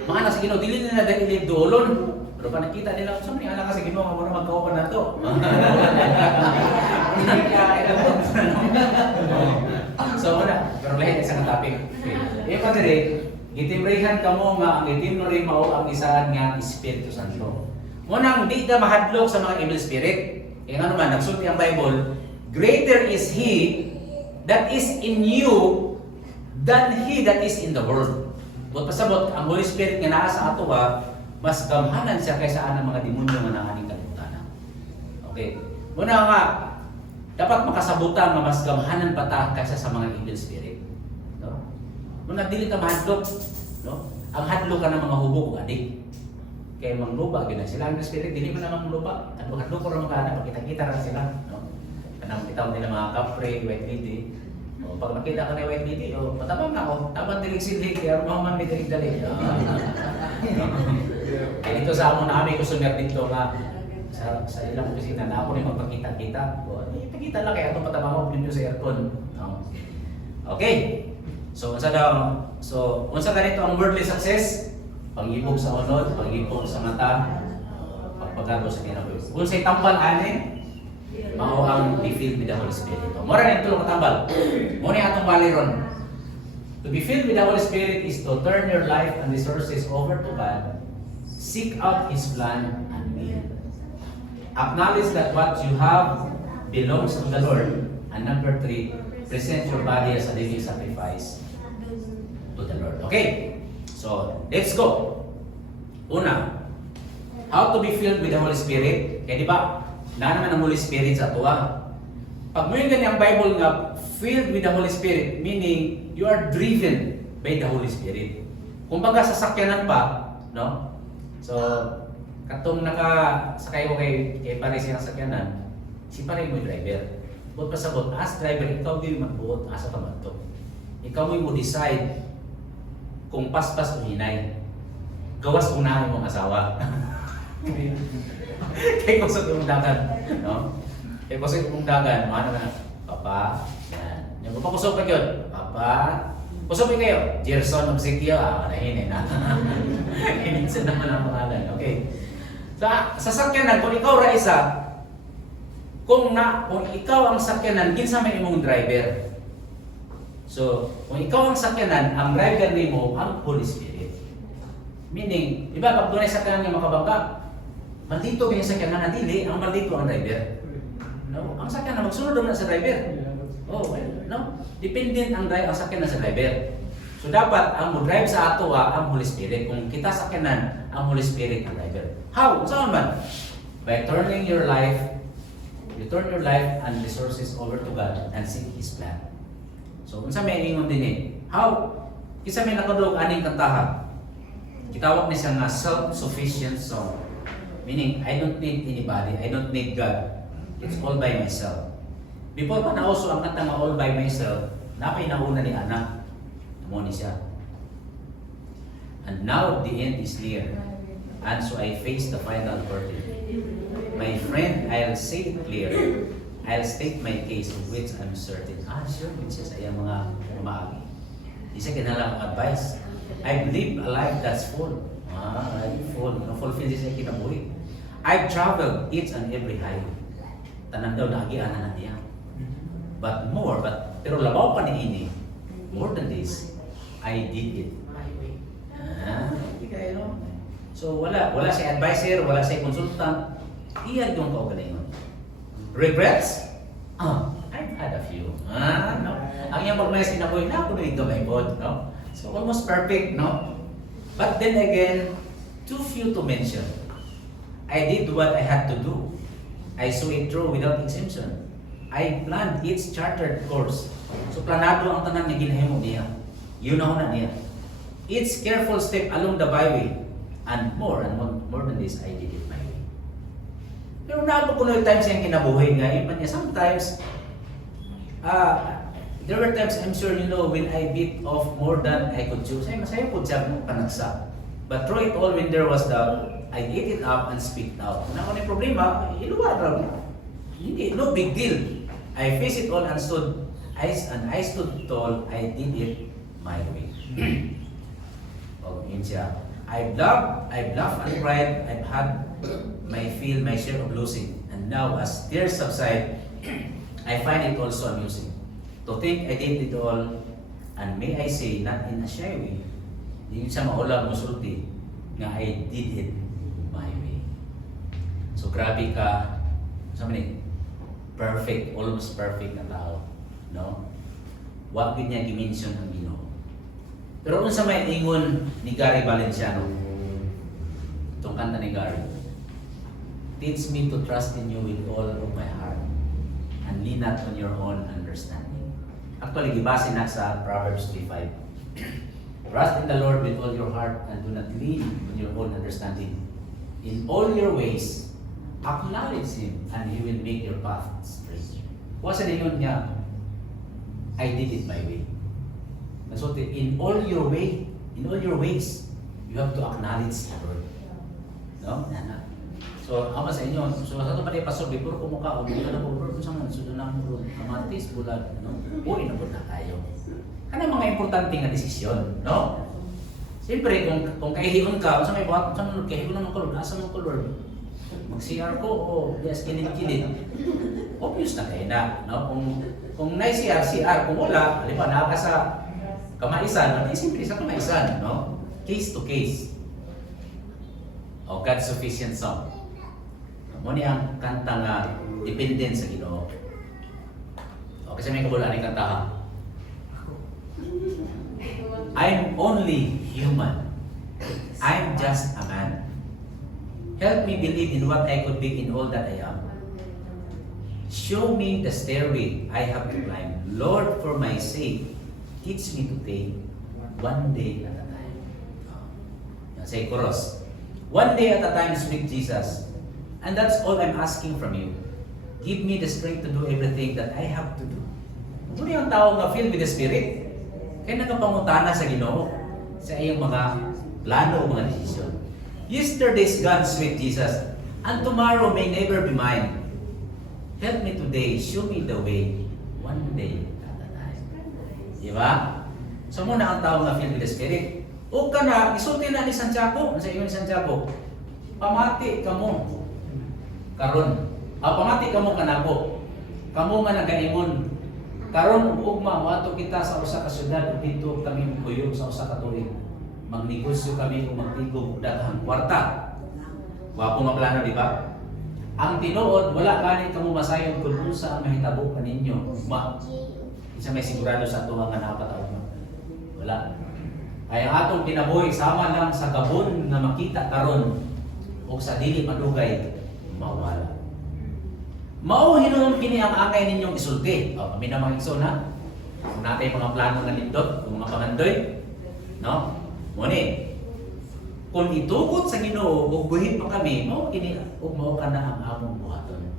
Mga anak sa Ginoo, dili nila dahil ilib doolon. Pero pag nakita nila, saan ni ala kasi ginawa mo na magkaupan na to? So wala, pero lahat isang topic. Yung pa dire, gitimrihan ka mo nga ang itimri mao ang isaan nga Espiritu Santo. Munang di ka mahadlok sa mga evil spirit. Kaya nga naman, nagsulti ang Bible, greater is He that is in you than he that is in the world. But pasabot, ang Holy Spirit nga naa sa ato mas gamhanan siya kaysa anang mga demonyo nga nanganing kalibutan. Okay. Muna nga, dapat makasabutan nga mas gamhanan pa ta kaysa sa mga evil spirit. No? Muna dili ka mahadlok, no? Ang hadlok ka ng mga hubog o adik. Kaya mangluba gyud sila ang spirit dili man namang luba. Hadlok ko ra mga makita-kita ra sila, no? Kanang bitaw nila mga kapre, white lady. O, pag nakita ka ni white lady, patabang na ako. Taban dilig silhi kaya mahuman mi dilig dali. Kaya dito sa amon namin customer dito nga sa ilang opisina na ako rin magpakita-kita. Kita lang kaya itong patabang mo pinyo sa aircon. No? Okay. So, unsa ganito ang worldly success? Pag-ibog sa unod, pag-ibog sa mata, pagpagalo sa kinabuhi. Kung sa'y tambal ani, mao ang be filled with the Holy Spirit. Mora na ito katambal. Muna atong baliron. To be filled with the Holy Spirit is to turn your life and resources over to God, seek out His plan and will. Acknowledge that what you have belongs to the Lord. And number 3, present your body as a living sacrifice to the Lord. Okay? So, let's go. Una, how to be filled with the Holy Spirit? Kaya di ba, na naman ang Holy Spirit sa tuwa. Pag mo yung ganyang Bible nga, filled with the Holy Spirit, meaning you are driven by the Holy Spirit. Kung baga sasakyanan pa, no? So, katong nakasakay ko kay pare siyang sakyanan, si pare mo yung driver. But pasabot, as driver, ikaw din magbuot asa ka man to. Ikaw mo decide kung paspas o hinay. Gawas unahin mong asawa. Kaya kusog yung dagan, no? Kaya kusog yung dagan, ano na, Papa, yan. Yung papakusog ka yun, Papa, kusog kayo, Gerson of Sikyo, nahinin na. Hininsan naman ang pangalan, okay? Sa sakyanan, kung ikaw ra isa, kung ikaw ang sakyanan, kinsa may imong driver. So, kung ikaw ang sakyanan, ang driver nimo ang Holy Spirit. Meaning, di ba, pag doon ay sakyanan nga makabangka, maldito yung sakyanan na dili, ang maldito ang driver. No? Ang sakyanan, magsunod naman sa driver. Oh, well, no? Dependent ang sakyanan sa driver. So, dapat ang mo-drive sa ato ang Holy Spirit. Kung kita sakyanan, ang Holy Spirit ang driver. How? Saan man? By turning your life, you turn your life and resources over to God and seek His plan. So, kung sa may ingon din how? Kisa may nakadog aning kantahan. Kitawag niya siya nga self-sufficient song. Meaning, I don't need anybody, I don't need God. It's all by myself. Before pa nauso ang kanta nga all by myself, napay nauna ni anak. Namo ni siya. And now the end is near, and so I face the final curtain. My friend, I'll say it clear. I'll state my case of which I'm certain. Sure, which is ay mga umaagi. Isa kinalang advice. I live a life that's full. Full. Fulfill this ay kinabuhi. I've traveled each and every highway. Tanan daw naagian na niya. Pero labaw pa ni ini. More than this, I did it my way. Hindi kayo. So wala si advisor, wala si consultant. Iyan yung kaugalingon. Regrets? I've had a few. No? Ang iyang pag-message na po, na ako na yung gamay po, no? So almost perfect, no? But then again, too few to mention. I did what I had to do. I saw it through without exemption. I planned each chartered course. So planado ang tanan na ginahimo niya. Yun na niya. Each careful step along the byway. And more than this, I did it my way. Pero naabot ko na yung times yung kinabuhay nga. Ipan niya, sometimes, there were times, I'm sure you know, when I bit off more than I could chew. Masaya po siya panagsa. But through it all, when there was doubt, I ate it up and spit out. Kung ako na yung problema, iluwa na hindi, no big deal. I faced it all and I stood tall. I did it my way. Yun siya. I've laughed and cried, I've had my share of losing. And now, as tears subside, I find it also amusing. To think I did it all, and may I say, not in a shy way, hindi siya maulang musulti, nga I did it my way. So grabe ka, sabi ni, perfect, almost perfect na tao. No? Wag niya dimension ang Ginoo. Pero kung sa may ingon ni Gary Valenciano, itong kanta ni Gary, teach me to trust in you with all of my heart and lean not on your own understanding. Actually, gibase na sa Proverbs 3:5. Trust in the Lord with all your heart and do not lean on your own understanding. In all your ways, acknowledge Him and He will make your path straight. Wasa na yun niya, I did it my way. So in all your ways, you have to acknowledge the Lord. No? So, ama sa inyo, so sa ito pa rin pasok, before kumuka, o bigla na po, bro, sa mga sunod na po, kamatis, bulag, no? Uwi na po na tayo. Ano mga importante nga desisyon, no? Siyempre, kung kahihiyon ka, sa may buhat, sa mga kahihiyon ng kolor, asa ng kolor? Mag-CR ko, o yes, kilid-kilid. Obvious na kayo na, no? Kung na-CR, kung wala, halimbawa, naka sa kamaisan, siyempre sa kamaisan, no? Case to case. O God's sufficient song. Muna ang kanta nga dependent sa Ginoo. O kasi may kabulaan ng kanta ha. I'm only human. I'm just a man. Help me believe in what I could be in all that I am. Show me the stairway I have to climb. Lord, for my sake, teach me to take one day at a time. Say chorus. One day at a time, sweet Jesus. And that's all I'm asking from you. Give me the strength to do everything that I have to do. Kung yung tao nga filled with the Spirit, kaya nagapangutana sa Ginoo sa iyong mga plano o mga desisyon. Yesterday's gone, sweet Jesus, and tomorrow may never be mine. Help me today, show me the way, one day at a time. Diba? So muna ang tao nga filled with the Spirit. O ka na, isulti na ni Santiago, sa iyo ni Santiago, pamati ka mo. Karon, pamati ka mo kanako. Kamo nga nagaingon. Karon ugma moadto kita sa usa ka syudad dito kami kuyog sa usa ka tuig. Magnegosyo kami kung magtigom og daghang kwarta. Wa ko maplano di ba? Ang tinuod wala gani kamo masayon kun unsa ang mahitabo kaninyo. Ugma. Isa may sigurado sa ato nga napataw. Wala. Ay ang atong kinabuhi sama lang sa gabon nga makita karon o sa dili madugay mawala. Mao hinuon kini ang angay ninyong isulti. O kami na mga igsoon ha. Kung natay mga plano nga nindot, kung mga pangandoy, no? Muni. Kung itugot sa Ginoo ug buhit pa kami, mao kini ug mao kana ang among buhaton.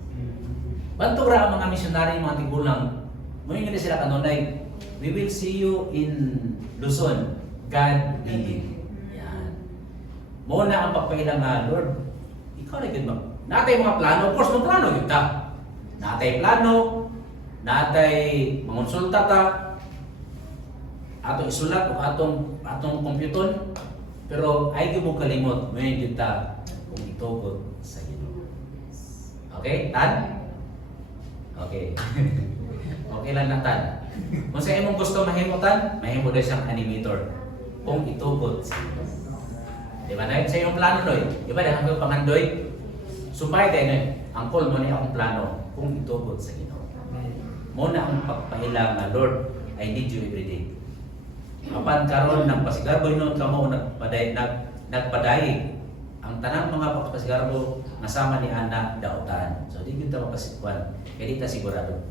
Bantura ang mga misyonary mga tigulang. Muni nga sila kanunay, we will see you in Luzon. God willing. Yan. Mo na ang pagpailang nga, Lord, ikaw na yun natay mga plano, of course, ng plano yun ta. Natay plano, natay mangonsulta ta, atong isulat o atong computon, pero ay mo kalimot, may yun ta kung itugot sa Ginoo. Okay, Tan? Okay. Okay lang na, Tan. Kung sa imong gusto mahimutan, mahimo na siyang animator. Kung itugot sa Ginoo. Di ba na sa iyong plano noy? Di ba dahil ang pangandoy? Sumpay tayo noy. Ang call mo niya akong plano kung itugot sa Ginoo. Muna ang pagpahilang na Lord, I need you every day. Apan karon ng pasigarbo noon kamo nagpadayig. Ang tanang mga pagpasigarbo nasama ni Ana dautan. So di kita mapasikwan. Kaya di ta sigurado.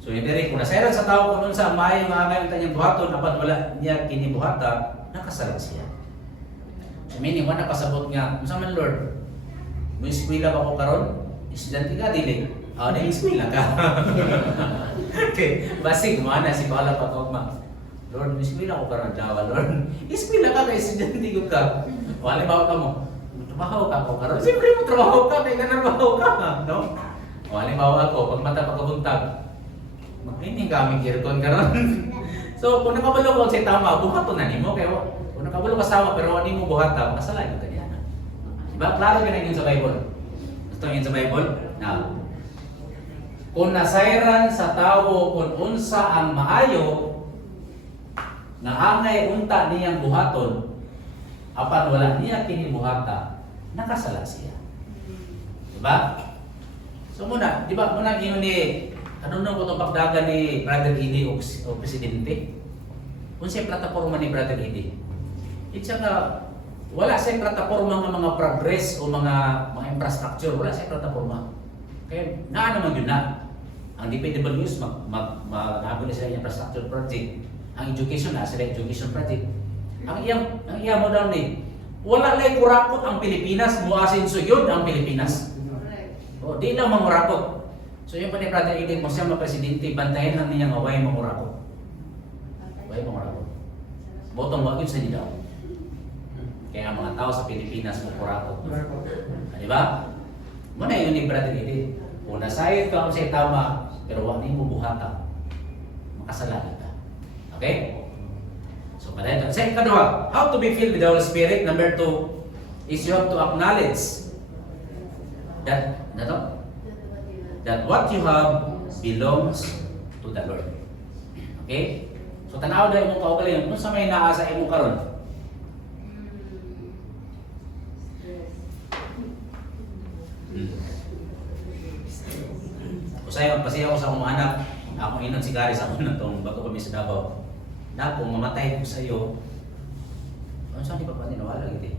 So hindi rin, kung nasairan sa tao kung sa maayo nga ngayon tanyang buhaton, apan wala niya kinibuhata, nakasalag siya. So meaning, wala pasabot nga, kung man Lord, may eskwela ba ko karon? Estudyante ka, dili. May eskwela ka. Okay, basig, mana si Paula Patogma. Lord, may eskwela ko karon, Jawa, Lord. Eskwela ka, kay estudyante ko ka. Wala ba ka mo? Trabaho ka ko karon. Siyempre mo trabaho ka, kaya nanarbaho ka. No? Wala ba ako, pag mata pagkabuntag, hindi kami kirkon karon. So kung nakabalo ko sa tama, buhaton na nimo kay kung nakabalo kasawa pero wala mo buhata, kasalanan ka niya. Diba? Klaro ka na yun sa Bible. Gusto yun sa Bible? Now, kung nasayran sa tao kung unsa ang maayo, nga angay unta niyang buhaton, apan wala niya kinibuhata, nakasala siya. Diba? So muna, diba muna yun ni, ano na ko itong pagdagan ni Brother Eddie o Presidente? Kung siya plataforma ni Brother Eddie, it's nga, wala siya plataforma ng mga progress o mga infrastructure, wala siya plataforma. Kaya na naman yun na. Ang DPWs, mag-nabo na sila yung infrastructure project. Ang education na sila education project. Ang iyang mo daw ni, wala lang kurakot ang Pilipinas, muasinso yun ang Pilipinas. O, di lang mangurakot. So yung pa ni Brother Eddie, mo siya presidente, bantayan lang niya nga way mangurakot. Way mangurakot. Botong wag yun sa nilaw. Kaya ang mga tao sa Pilipinas mangurakot. Di ba? Muna yun ni Brother Eddie. Kung nasayad ka kung sa'yo tama, pero wag niyo bubuhata, makasalanan ka. Okay? So, pala ito. Sa ikadwa, how to be filled with the Holy Spirit. Number 2 is you have to acknowledge that what you have belongs to the Lord. Okay? So, tanaw na imong kaugalingon. Kung sa may naasa imong karon, Usay magpasiya ko sa akong anak, akong inon si Gary sa akong natong bago kami sa Davao. Na kung mamatay ko sa iyo, ano saan di pa pa ninawala gitu?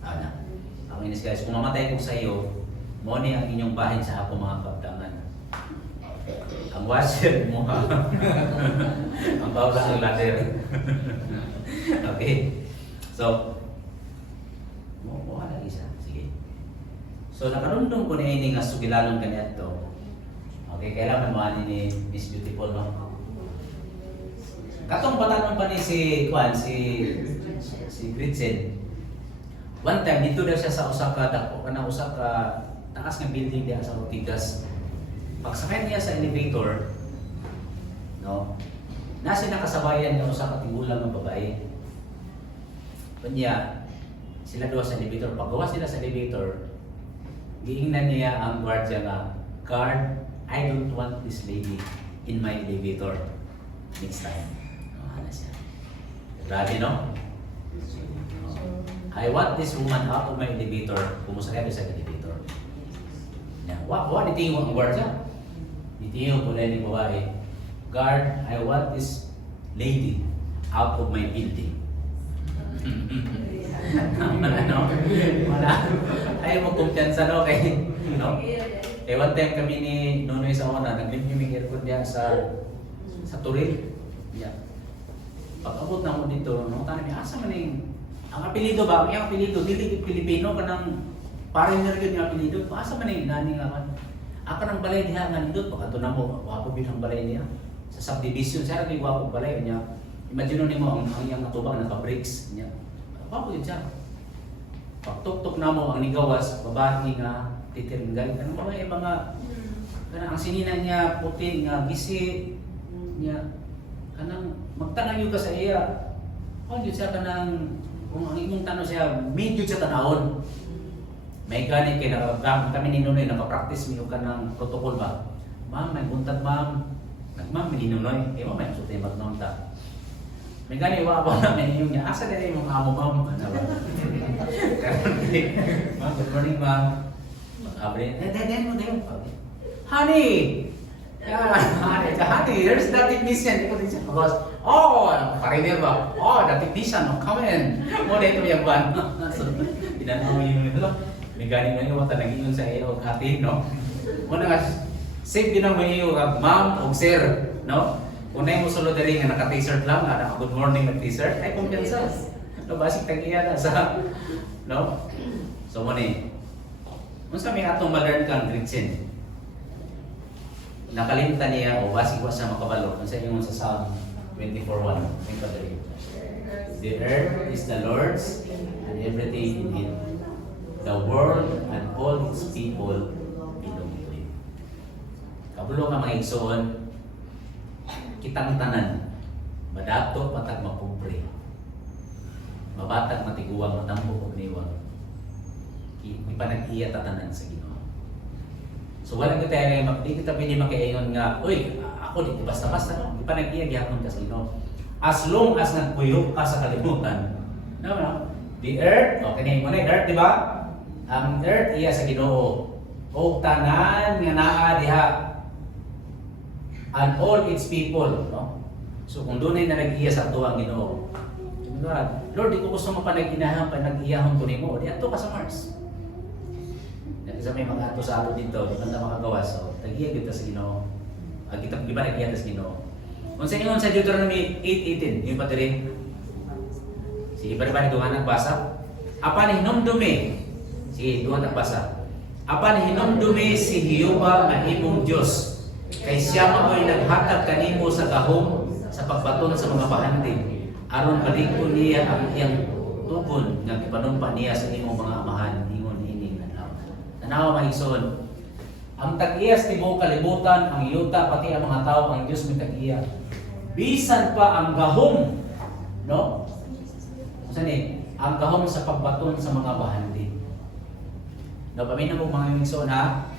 Ana, ako inis guys, kung mamatay ko sa iyo, mo ni ang inyong bahin sa ako mga kapdangan. Ang washer mo ha. Ang bawla ang ladder. Okay. So, mo wala isa. Sige. So nakarundong ko ni ini nga sugilalon kaniadto. Okay, kailangan mo ani ni Miss Beautiful no. Katong batanon pa ni si Juan, si Gritsen. One time dito daw siya sa usa ka dako kana usa ka taas nga building diha sa Ortigas. Pagsakay niya sa elevator, no? Nasa nakasabayan niya usa ka tigulang nga babae. Kanya sila duha sa elevator, paggawa sila sa elevator, giingnan niya ang guardia nga, "Guard, I don't want this lady in my elevator next time." Ano siya? Grabe, no? I want this woman out of my elevator. Kumusta kayo sa elevator? Yan. Wa nitingo ang guardia. Nitingo ko na yung babae. "Guard, I want this lady out of my building." Wala, no? Wala. Ayaw mo kumpiyansa, no? Kay, no? Kaya one time kami ni Nonoy sa una, nag-limit aircon diyan sa Turil. Yeah. Pag-abot na mo dito, no? Tanong niya, asa man yung, ang apelido ba? Ang apelido, dili Pilipino ka ng foreigner yun yung apelido. Asa man yung nani nga man? Ako ng balay niya nga nindot, baka ito na mo, wapo bin ang balay niya. Sa subdivision, siya rin wapo balay niya. Imagine mo ang iyang natubang naka-bricks niya. Wapo yun siya. Pag-tuk-tuk na mo ang nigawas, babae nga, titiringgay. Kanang mga ang sinina niya, puti nga, gisi niya. Kanang magtanong ka sa iya. Kung yun siya kanang, kung ang imong tanong siya, medyo siya tanahon. May ganit kayo, kami ni Nunoy, nakapractice mo ka ng protocol ba? "Ma'am, may buntag ma'am." "Ma'am, may Nunoy." "Eh, ma'am, may sultay magnonta." May gani wa ba namin yung niya, "Asa din yung amo ma'am?" Ano ba? "Ma'am, good morning ma'am." Abri, "Den mo din." "Honey! Honey, there's that technician." Iko din siya. "Oh, pariner ba? Oh, that technician, come in." Mo dito yung ban. So, pinanaw yun nito. May gani nga yung wata nag-iyon sa iyo ati, no? Mo na safe din ang may iyo ma'am o sir, no? Kung na yung musulod na rin nga naka-t-shirt lang, naka-good morning na t-shirt, ay kumpiyansa. No, basik tagiya na sa, no? So, mo ni, kung sa may atong modern kang Gritsen, nakalimtan niya, o basik wa sa makabalo, kung sa inyo sa Psalm 24:1, may padari. "The earth is the Lord's, and everything in it. The world and all its people belong to Him." Kabulo ka mga igsoon, kitang tanan madato matag mapobre. Mabatag matiguwang matambo og niwang. Ipanag-iya tatanan sa Ginoo. So wala kita di kita pili makiingon nga, uy, ako di basta-basta no. Ipanag-iya gyapon ka sa Ginoo. As long as nagpuyo ka sa kalibutan. No. The earth, okay mo na earth, di ba? Ang earth iya sa Ginoo. O tanan nga naa diha and all its people, no? So kung dunay na nag-iya sa ato ang Ginoo, Lord, di ko gusto mapanag-inahan pa nag-iyahon ko nimo. Di ato ka sa Mars. Kasi may mga ato sa ato dito, di man ta makagawas. So, tag-iya kita sa Ginoo. Kita di ba nag-iya sa Ginoo? Kung sa ingon sa Deuteronomy 8:18, yung pa diri. Sige, bari-bari duha nagbasa. Apan hinumdumi. Sige, duha nagbasa. Apan hinumdumi si Jehova nga imong Dios. Kay siya mao'y naghatag kanimo sa gahom sa pagbaton sa mga bahandi. Aron balikon niya ang iyang tugon nga gipanumpa niya sa imong mga amahan ingon ini adlaw. Tanawa mahigson. Ang tag-iyas tibuok kalibutan, ang yuta pati ang mga tao ang Dios may tag-iya. Bisan pa ang gahom, no? Sani, ang gahom sa pagbaton sa mga bahandi. No, paminaw mo mga higson ha.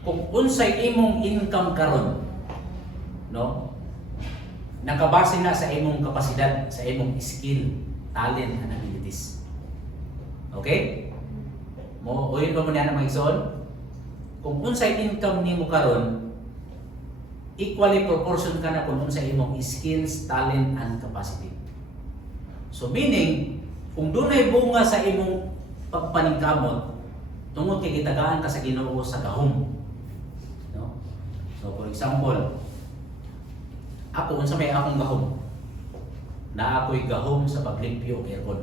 Kung unsay imong income karon, no? Nakabase na sa imong kapasidad, sa imong skill, talent, and abilities. Okay? Uyin ba mo niya na mag-igsoon? Kung unsay income nimo karon, equally proportion ka na kung unsay imong skills, talent, and capacity. So meaning, kung dunay bunga sa imong pagpaningkamot, tungod kay gitagaan ka sa Ginoo sa gahom. No? So for example, ako, unsa may akong gahom? Na ako'y gahom sa paglimpyo og aircon.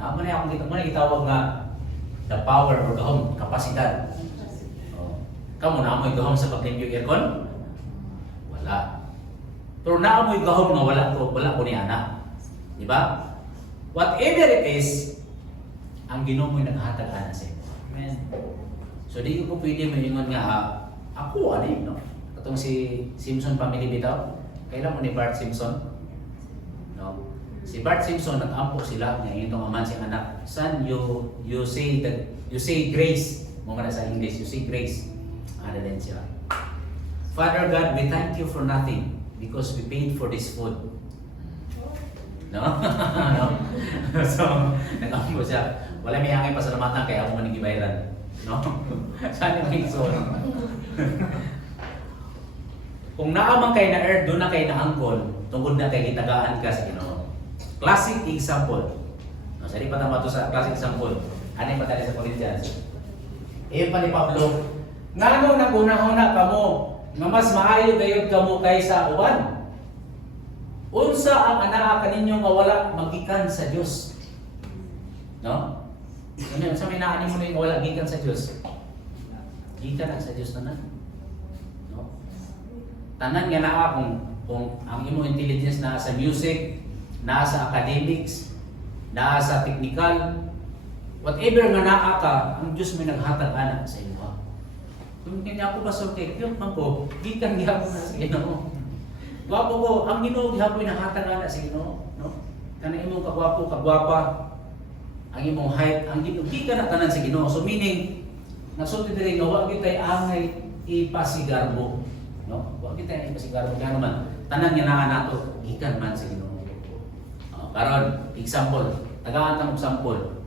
Na mo na akong gitawag nga the power or gahom, kapasidad. Kamo na amoy gahom sa paglimpyo og aircon? Wala. Pero na amoy gahom nga wala ko ni ana. Di ba? Whatever it is, ang Ginoo mo'y naghatag ana sa imo. Amen. So di ko pwede maingon nga ako ani, no? Katong si Simpson family bitaw, kailan mo ni Bart Simpson? No. Si Bart Simpson nag-ampo sila nga itong aman siyang anak. Son, you say grace. Mo man sa English, you say grace. Ano din siya. Father God, we thank you for nothing because we paid for this food. No? No. So, nag-ampo siya. Wala may hangin pasalamatan kaya ako man gibayaran. No? Saan yung hingson? Kung naaman kay na earth, doon na kay naangkol, tungkol na kay gitagaan ka sa Ginoo. Classic example. No, sari pa tama to sa classic example. Ano pa tayo sa Corinthians? Pa ni Pablo, ngano na kunahuna kamo nga mas maayo gayud kamo kaysa uban? Unsa ang anaa kaninyo nga wala magikan sa Dios? No? Ano sa may naa nimo nga wala gikan sa Dios? Gikan na sa Dios tanan. Tanan nga naa kung ang imong intelligence naa sa music, naa sa academics, naa sa technical, whatever nga naa ka, ang Diyos may naghatag ana sa imo. Kung hindi ako pasulti, cute man ko, gikan gihapon na sa Ginoo. Gwapo ko, ang Ginoo gihapon naghatag ana sa Ginoo, no? Kana imong kagwapo, kagwapa, ang imong height, ang gikan na tanan sa Ginoo. So meaning, nasulti diri nga wa kitay angay ipasigarbo. No? Wa kita ipasigaro kaya naman tanan nga naa nato gikan man sa Ginoo. Karon example, tagaan ta example.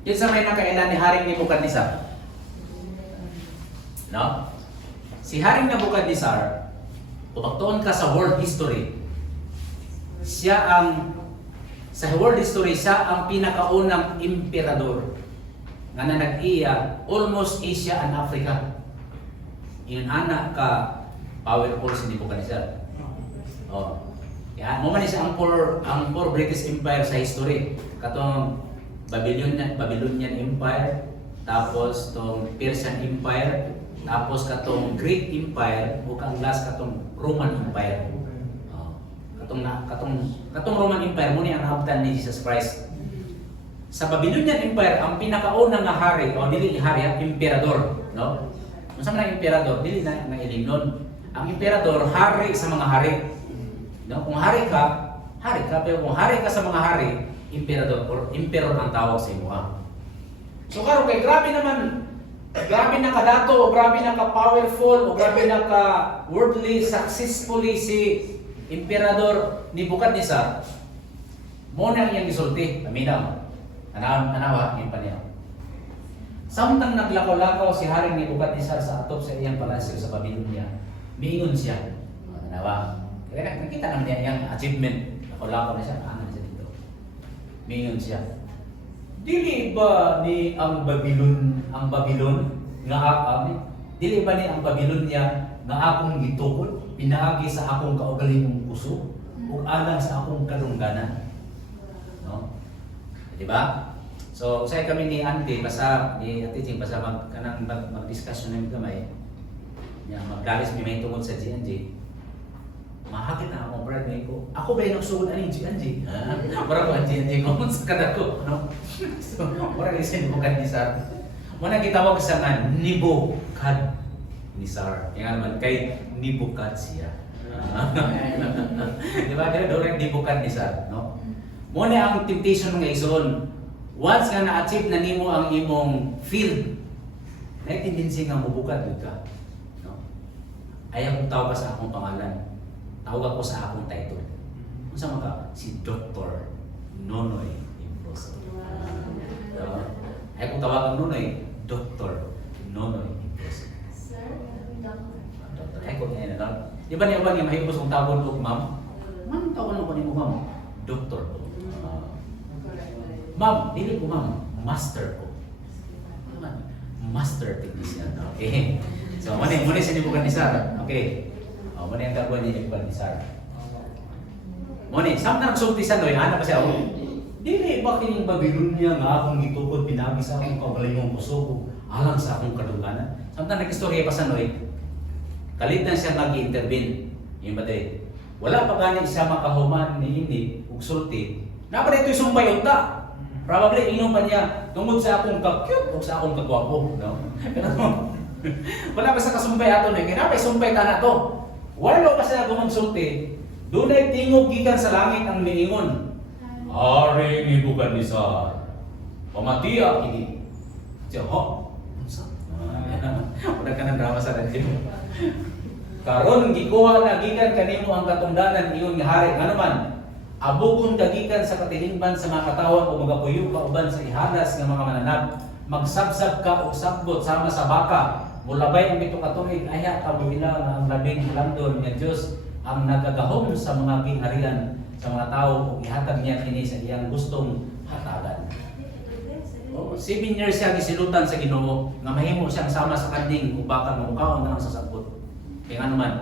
Kinsa may nakailan ni Haring Nebukadnezar? No? Si Haring Nebukadnezar, kung magtuon ka sa world history, sa world history siya ang pinakaunang emperador nga nag-iya almost Asia and Africa. Yun anak ka powerful si Nebukadnezar. Oh. Yan mo man siya ang poor British Empire sa history. Katong Babylonian Empire, tapos tong Persian Empire, tapos katong Greek Empire, ug ang last katong Roman Empire. Katong Roman Empire mo ni ang haptan ni Jesus Christ. Sa Babylonian Empire, ang pinakaunang nga hari, o dili hari, ang emperador, no? Kung sa mga emperador, dili na ilimnon. Ang emperador, hari sa mga hari. No? Kung hari ka, pero kung hari ka sa mga hari, emperador or emperor ang tawag sa imo. So karon kay grabe naman, grabe na kadato, o grabe na ka-powerful, o grabe na ka-worldly, successfully si emperador ni Nebukadnezar. Mo na iyang gisulti, paminaw. Anawa, yung paniyaw. Samtang naglakaw-lakaw si Haring Nebukadnezar sa atop sa iyang palasyo sa Babylonia, miingon siya. Anawa. Kaya nakita naman niya iyang achievement. Nakulakaw na siya, ano siya dito. Miingon siya. Dili ba ni ang Babylon nga dili ba ni ang Babylonia nga akong gitukod, pinaagi sa akong kaugalingong puso, ug alang sa akong kadungganan? No? Di ba? So, usay kami ni Auntie, basta ni Ate basta mag-discussion namin kamay. Nya maggalis mi may tungod sa GNG. Mahakit na akong brad ko. Ako ba yung nagsugod aning GNG? Para ko ang GNG ko sa kadako, no? So, para ni Nebukadnezar. Muna gitawag sa nga Nebukadnezar. Yang naman kay Nebukad siya. Di ba? Direct Nebukadnezar, no? Muna ang temptation ng igsoon. Once nga na-achieve na nimo ang imong field, na tendency nga mubukad yun ka. No? Ayaw kong tawag sa akong pangalan. Tawag ako sa akong title. Kung saan ka? Si Dr. Nonoy Imposo. Ayaw kong tawag ang Nonoy, Dr. Nonoy Imposo. Dr. Ayaw kong yan na. Di ba niya ba niya mahipos kong tawag ko, ma'am? Anong tawag ko ni mo, ma'am? Doktor ko. Ma'am, dili ko ma'am, master ko. Master technician. Okay. So, muna si Nebukadnezar. Okay. Muna yung gagawin ni Nebukadnezar. Muna, samtang nagsulti sa noy, anak kasi ako. Dili ba kining Babylonia nga akong gitukod, pinagi sa akong kabalingong puso ko, alang sa akong kadungganan. Samtang nag-istorya pa sa noy, kalit na siya mag-intervene. Yung ba tayo? Wala pa gani siya makahuman ni hindi, ug sulti. Napan ito yung sumbay unta. Probably inom pa niya tungod sa akong ka-cute o sa akong kagwapo, no? Pero wala pa sa kasumbay ato na, kaya pa sumbay ta na to. Wala pa siya gumagsulti. Dunay tingog gikan sa langit ang niingon. Hari Nebukadnezar, pamatiya ini. Siya, ho? Wala ka ng drama sa radyo. Karon gikuha na gikan kanimo ang katungdanan iyon nga hari. Ano man? Abukon kagikan sa katilingban sa mga katawan o magapuyo ka uban sa ihalas ng mga mananap. Magsabsab ka o sabbot sama sa baka. Mulabay ang bito katuig aya kabuhila nga ang labing landon nga Dios ang nagagahom sa mga gingharian sa mga tao ug ihatag niya kini sa iyang gustong hatagan. 7 years siya gisilutan sa Ginoo nga mahimo siyang sama sa kanding ug baka mamukaon na sa sabbot. Kaya nga naman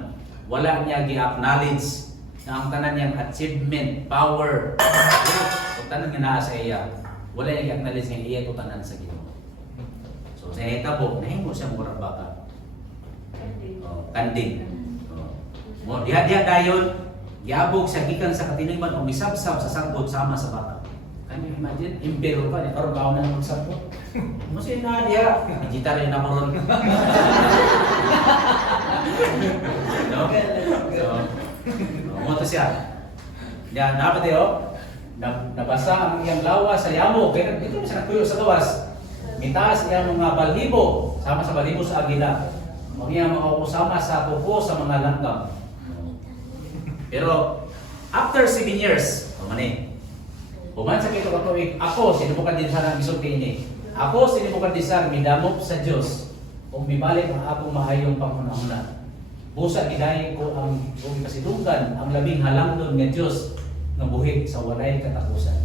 wala niya gi-acknowledge na ang tanan niyang achievement, power, kung tanan nga naa sa iya, wala niya i-acknowledge nga iya ito tanan sa Ginoo. So sa hitabo, nahimo siya murag baka. Kanding. Mo diha dayon, giabog sa gikan sa katilingban o misabsab sa sagbot sama sa baka. Can you imagine? Impero pa niya, karon baon na magsagbot. Mo si Nadia, digital na karon. No? So, mo to siya. Yan, dapat nabasa ang iyang lawas sa yamo. Kaya dito siya nagpuyo sa lawas. Mitaas iyang mga balhibo, sama sa balhibo sa agila. Ang iyang mga usama sa pupo sa mga langgam. Pero, after 7 years, human sa kito katuig, ako, si Nebukadnezar ang isulti ini. Ako, si Nebukadnezar, midamop sa Diyos. Kung mibalik ang akong mahayong pangunahuna. Busa gidayon ko ang kasidunggan ang labing halangdon nga Dios nga buhi sa walay katapusan.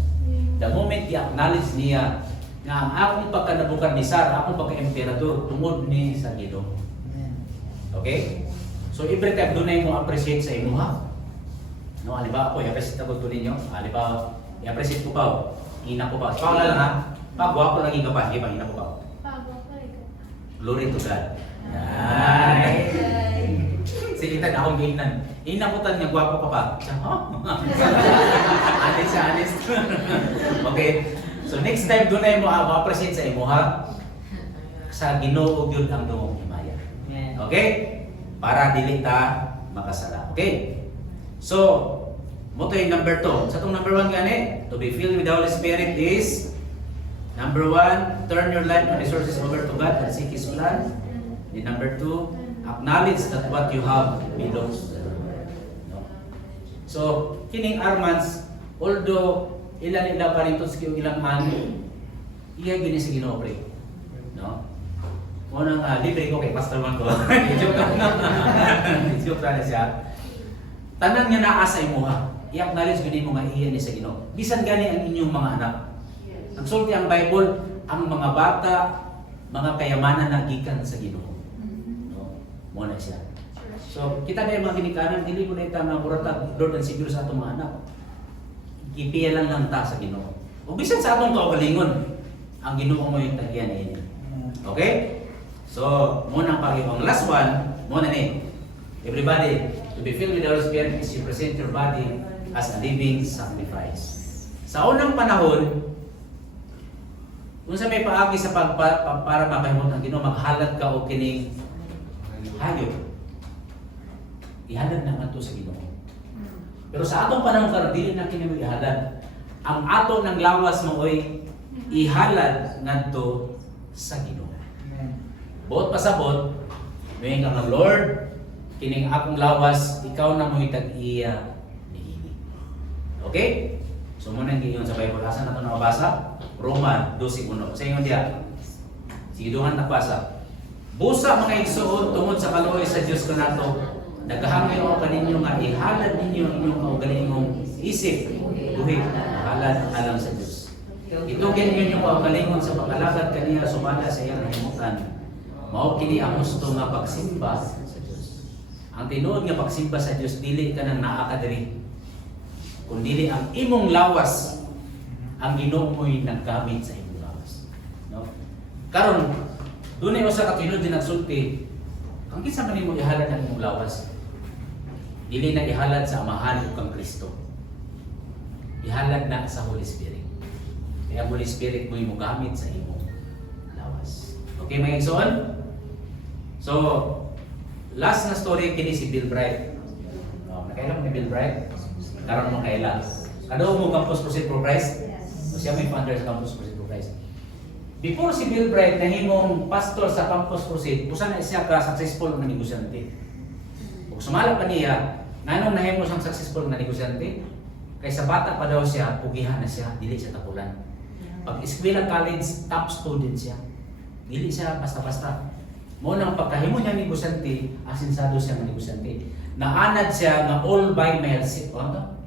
The moment i-acknowledge niya nga ang akong pagka-Nebukadnezar, akong pagka-emperador tungod ni sa Ginoo. Okay? So every time dunay mo appreciate sa imuha. No, aliba ako i-appreciate ko ninyo. Aliba i-appreciate ko pa. Ina ko pa. Pangala lang ha. Pagwapo lang ka pa, ina ko pa. Glory to God. Sige tan akong giingnan. Inakutan nga gwapo ka pa. Siya, ha? Honest. Okay. So next time doon ay mo ma-present sa imo ha. Sa Ginoo gyud ang dungog himaya. Okay? Para dili ta makasala. Okay? So, mo to yung number 2. Sa tong number 1 gani, to be filled with the Holy Spirit is number 1, turn your life and resources over to God and seek His plan. And number 2, acknowledge that what you have belongs to the Lord. No? So, kining Armans, although ilan pa rin sa ilang ano, iya gini sa Ginoo pre. No? Unang libre ko kay Pastor man ko. Joke na siya. Tanan nga naa sa imuha. I-acknowledge gani mo nga iya ni sa Ginoo. Bisan gani ang inyong mga anak. Ang sulti ang Bible, ang mga bata, mga kayamanan na gikan sa Ginoo. No? Mo na siya. So, kita na yung mga ginikanan, dili mo na ita na murata, Lord and Savior sa atong mga anak. Ipiya lang ta sa Ginoo. O bisan sa atong kaugalingon, ang Ginoo mo yung tagiyan ini. Okay? So, muna ang pag-ibang last one, muna ni. Everybody, to be filled with the Holy Spirit is you present your body as a living sacrifice. Sa unang panahon, kung sa may paagi sa para makahimot ang Ginoo, maghalad ka o kining hayop. Ihalad na ato sa Ginoo. Pero sa atong panahon karon dili na kini ihalad. Ang ato ng lawas mo oy ihalad ngadto sa Ginoo. Buot pasabot, may nga nga Lord, kining akong lawas, ikaw na mo itag-iya niini. Okay? So muna giyon sa Bible, asa na ito nakabasa? Roma 12:1. Sa inyo diya. Sige duhan na basa. Busa mga igsuon tungod sa kaluoy sa Dios kanato, nagahangyo ako kaninyo nga ihalad ninyo inyong kaugalingong isip, buhig, halad alang sa Dios. Itugin ninyo yung kaugalingon sa pagkalagad kaniya sumala sa iyang nahimutan. Mao kini ang gusto nga pagsimba sa Dios. Ang tinuod nga pagsimba sa Dios dili ka nang naa ka diri. Kundi ang imong lawas ang Ginoo mo'y naggamit sa imong lawas. No? Karon dunay usa ka tinuod din nagsulti. Kung kinsa man nimo ihalad ang imong lawas, dili na ihalad sa amahan ug kang Kristo. Ihalad na sa Holy Spirit. Kaya ang Holy Spirit mo'y mogamit sa imong lawas. Okay mga igsoon? So, last na story kini si Bill Bright. Nakailan mo ni Bill Bright? Karon mo kaila. Kado mo Campus Crusade for Christ? So, siya may founder sa Campus Crusade for Christ. Before si Bill Bright nahimong pastor sa Campus Crusade, usa na siya ka successful nga negosyante. Ug sumala pa niya, nganong nahimo siyang successful nga negosyante? Kay sa bata pa daw siya, pugihan na siya, dili siya tapulan. Pag eskwela college, top student siya. Dili siya basta-basta. Mo nang pagkahimo niya negosyante, asinsado siya nga negosyante. Naanad siya nga all by myself.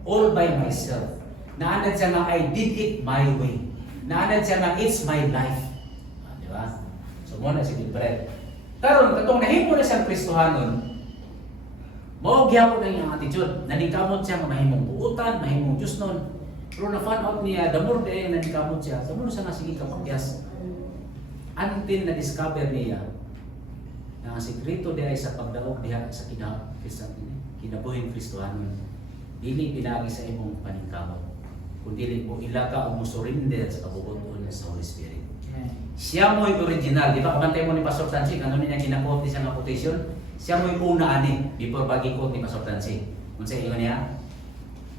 All by myself. Naanad siya nga I did it my way. Naanad siya nga it's my life. Di ba? So mo na si Bill Bright. Karon katong nahimo na siyang Kristohanon, mao gyapon na iyang attitude. Naningkamot siya nga mahimong buutan, mahimong Dios nun. Pero na-find out niya, the more day naningkamot siya, the more siya nga sige kapagyas. Until na-discover niya na ang sekreto diha sa pagdaog diha sa kinabuhing Kristohanon, dili pinagi sa imong paningkamot, kundi mo ilaka o mo surrender sa kabubuton sa Holy Spirit. Siya mo'y original, di ba? Kabantay mo ni Pastor Tansi, ano niya kinakot siya nga quotation? Siya mo'y una ani before pag-ikot ni Pastor Tansi. Kung sa iyo niya,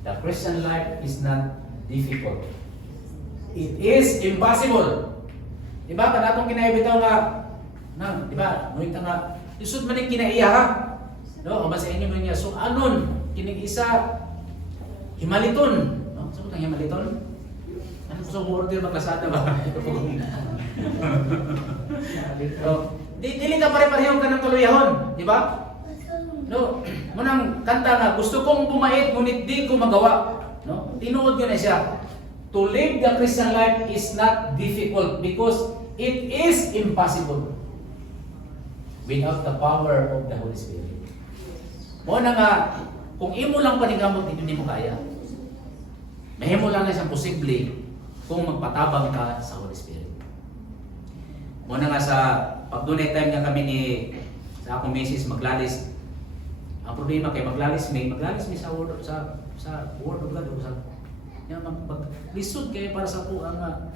the Christian life is not difficult. It is impossible. Di ba? Kanatong kinaibitaw nga, di ba? Ngunit nga, isod man yung kinaiya ha? No? O ba sa inyo mo niya, so anon, kinig isa, himaliton. No? Saan mo himaliton? Ano ko sa order maglasada ba? So, dili ka pare-pareho ka ng kaluyahon, di ba? No, munang kanta nga, gusto kong bumait ngunit di ko magawa. No? Tinuod ko na siya. To live the Christian life is not difficult because it is impossible without the power of the Holy Spirit. Mo na nga, kung imo lang panigamot, hindi mo kaya. Mahimo lang na siyang posible kung magpatabang ka sa Holy Spirit. Mo na nga sa pag-donate time nga kami ni sa akong misis maglalis. Ang problema kay maglalis may sa word of God o sa yan maglisod kay para sa po ang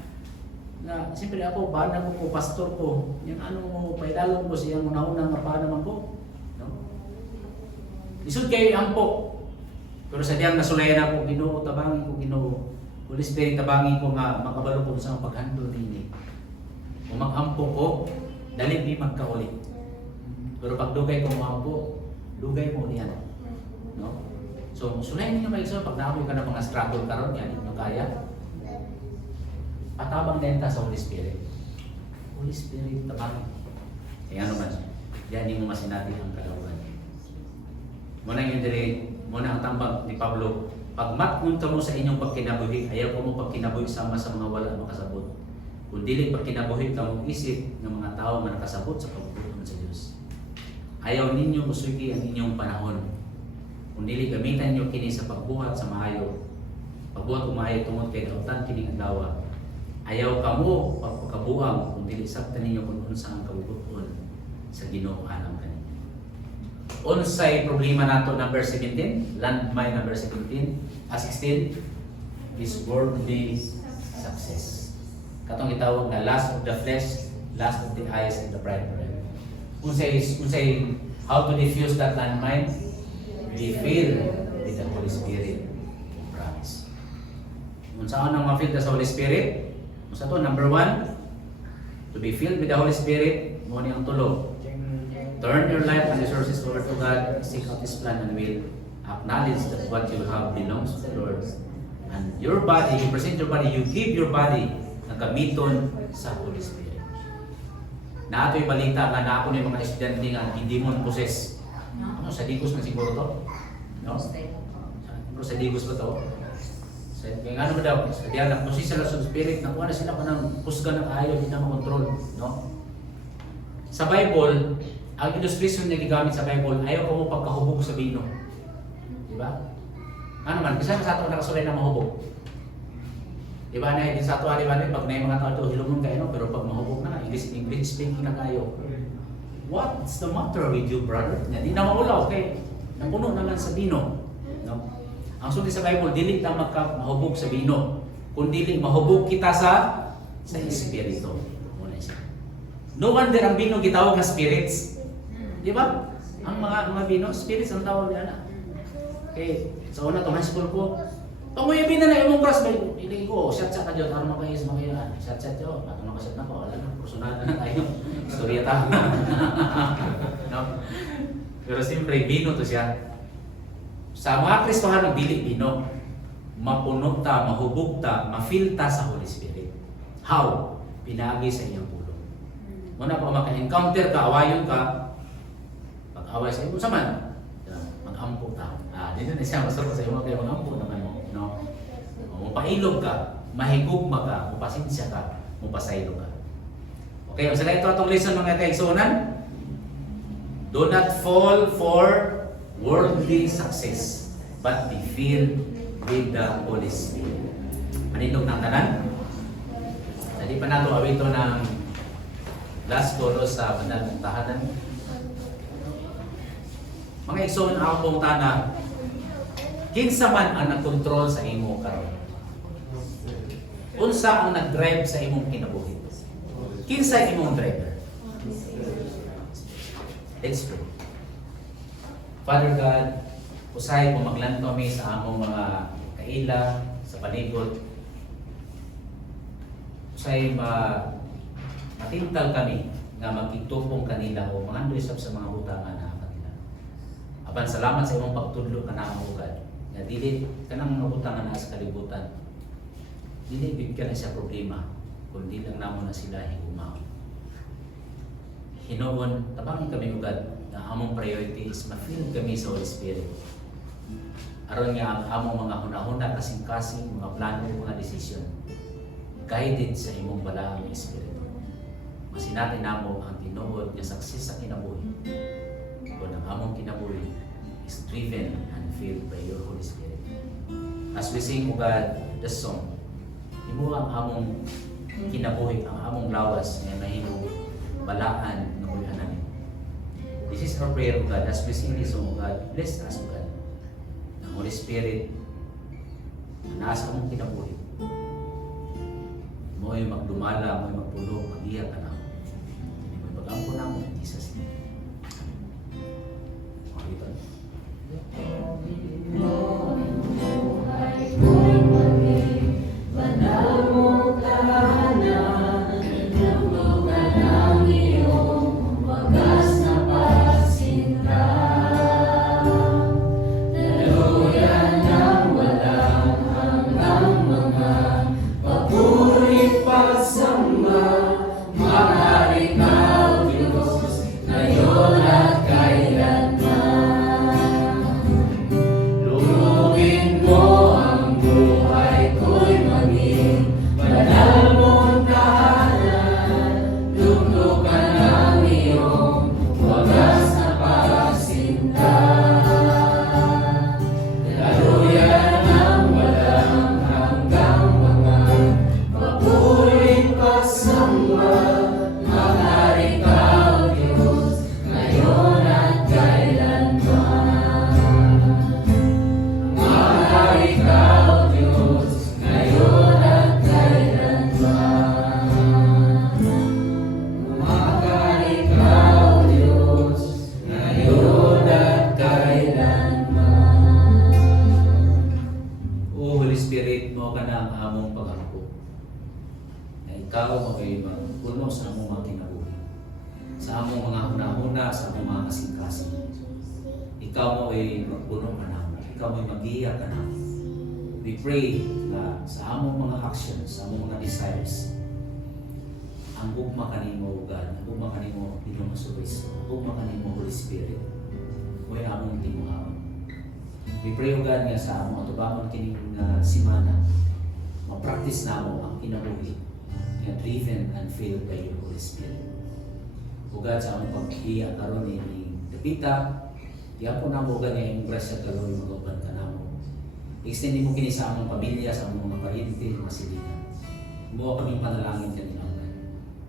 Na siyempre ako, bana ko po, pastor ko, yung ano mo, paidalon ko siyang unang-unang mapanaman ko. No? Isod kayo ampo. Pero sa diyang nasulayan ako, Ginoo, tabangin ko, Ginoo. Holy Spirit, tabangin ko nga, makabalo ko sa paghandol din. Kung mag-ampo ko, dali di magkaulit. Pero pag dugay ko mag-ampo, dugay mo niyan. No? So, sulayan ninyo kayo sa pag naamoy ka ng mga struggle karon yan, yung kaya. Patabang din ta sa Holy Spirit. Holy Spirit, tabangin. Kaya ano man, yan hindi mo masinati ang kalawan. Muna yung dire, muna ang tambag ni Pablo, pag matnunta mo sa inyong pagkinabuhi, ayaw ko mo pagkinabuhi sama sa mga wala makasabot. Kung dili pagkinabuhi ka mong isip ng mga tao na nakasabot sa pagbubuhan sa Diyos. Ayaw ninyo musugi ang inyong panahon. Kung dili gamitan nyo kini sa pagbuhat sa maayo. Pagbuhat o maayo tungod kay kautan kining adlaw. Ayaw kamo pagpakabuang kung dili sabtan ninyo kung unsa ang kabubuton sa Ginoo anang kanina. Unsay problema nato number 17, landmine number 16 is worldly success. Katong gitawag na lust of the flesh, lust of the eyes, and the pride of life. Unsay how to diffuse that landmine? Be filled with the Holy Spirit. Promise. Unsa ang ma-fill sa Holy Spirit? Unsa to? Number 1, to be filled with the Holy Spirit, mo ni ang tulo. Turn your life and resources over to God, seek out His plan and will, acknowledge that what you have belongs to the Lord. And your body, you present your body, you give your body na gamiton sa Holy Spirit. Na ato'y balita nga na ako ng mga estudyante nga demon possess. Ano, sa digos na siguro to? No? Pero sa digos ba to? Kaya nga naman daw, sa diyan na possess sila sa Spirit, nakuha na sila pa ng pusga ng ayaw, hindi na makontrol. No? Sa Bible, ang illustration niya gigamit sa Bible, ayaw ko mo pagkahubog sa bino. Diba? Ano man, kasi sa ato nakasulay na mahubog. Diba na din sa ato diba pag may mga tao ito hilumon kayo, no? Pero pag mahubog na, English speaking na kayo. What's the matter with you, brother? Hindi na maulaw, okay? Napuno naman sa bino. No? Ang sulti sa Bible, dili na mahubog sa bino. Kung dili mahubog kita sa Espiritu. No wonder ang bino gitawag na spirits. Di ba? Ang mga bino, spirits ang tawag niya. Okay, so una to high school ko. Panguyabin na imong cross by ili ko, shot ka jud aron makayos makayaan. Shot yo, ato na kasat na ko, wala na personal na tayo. Istorya ta. No. Pero siyempre bino to siya. Sa mga Kristohanon dili bino. Mapuno ta, mahubog ta, ma-feel ta sa Holy Spirit. How? Pinagi sa iyong pulo. Muna pa maka-encounter ka, awayon ka, pag-away sa iyo, sa man, mag-ampo ta. Dito na siya, masarap sa iyo, kaya mag-ampo naman mo. No? Mapailog ka, mahigugma ka, mapasinsya ka, mapasaylo ka. Okay, so ito atong lesson mga kaigsunan. Do not fall for worldly success, but be filled with the Holy Spirit. Manindog ng tanan. Hindi pa nato awito ng last chorus sa banal ng tahanan. Mga igsoon ang pong tana, kinsa man ang nagkontrol sa imo karon? Unsa ang nag-drive sa imong kinabuhi? Kinsa imong driver? Let's pray. Father God, usay mo maglanto kami sa among mga kaila, sa palibot. Usay matintal kami nga magitupong kanila o mga andresap sa mga butangan na kanila. Apan salamat sa imong pagtudlo ka na ugad. Nga dili kanang mga butangan na sa kalibutan. Dili bigyan na siya problema kundi lang namo na sila higumaw. Hinuon tabangin kami ugad na among priority is ma-feel kami sa Holy Spirit. Aron nga ang among mga hunahuna kasing-kasing mga plano mga desisyon guided sa imong balaang Espiritu. Masinatin namo ang tinuod nga success sa kinabuhi. Kung ang among kinabuhi is driven and filled by your Holy Spirit. As we sing, O God, the song, imo ang among kinabuhi, ang among lawas nga mahimo balaan ng uyanan. This is our prayer, O God, as we sing this song, O God, bless us, O God. Ang Holy Spirit na nasa among kinabuhi. Mo'y magdumala, mo'y magpulo, mag-iya ka na. Hindi mo'y pag-ampo na mo, Jesus name. Makita. Lubugin mo ang buhay ko'y maging banal mong tahanan. Tugtugan ang iyong wagas na pagsinta. Daluyan ng walang hanggang mga papuring pagsamba. Mahari ka, O Diyos, ngayon at kailanman. Mahari ka, O Diyos, ngayon at kailanman. Mahari ka, O Diyos, ngayon at kailanman. O Holy Spirit, mo ka na ang among pag-angko. Na ikaw ay magpuno sa among mga kinabuhi. Sa among mga huna-huna, sa among mga kasing-kasing. Ikaw mo ay magpuno ka na. Ikaw mo ay mag-iiyak ka na. We pray na sa among mga actions, sa among mga desires, ang gugma kanimo God, ang gugma kanimo Panginoong Jesucristo, ang gugma kanimo Holy Spirit, mo ay among timuhaon. We pray o God nga sa among atubangon kining simana, ma-practice na mo ang kinabuhi nga driven and filled by your Holy Spirit. O God, sa among pag-iya karon ni Dapita, diyan po na mo God nga yung grasya karon mag-uban ka na mo. Extend mo kini sa among pamilya, sa among mga pariente, mga silingan. Mo kaming panalangin kanila God.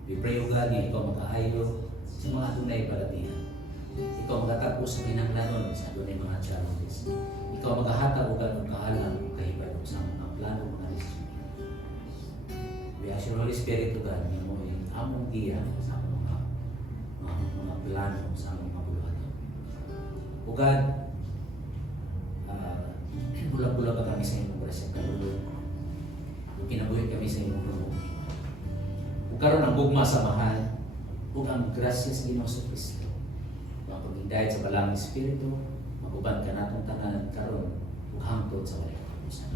We pray o God nga ikaw makaayo sa mga adunay palatihan. Ikaw magtatagpo sa kinahanglanon sa adunay mga challenges. Ikaw maghahatag o God ng kaalam o kahibalo sa mga plano mga desisyon. We ask your Holy Spirit o God nga mo ay among giya sa among mga plano sa among mga buluhan. O God, bulag-bulag ka kami sa imong grasya kaluluwa. Kinabuhi kami sa imong pamumuhay. Ug karon ang gugma sa mahal ug ang grasya sa Ginoong Jesucristo. Ang paghinday sa Balang Espiritu, maguban ka natong tanan karon ug hangtod sa walay katapusan.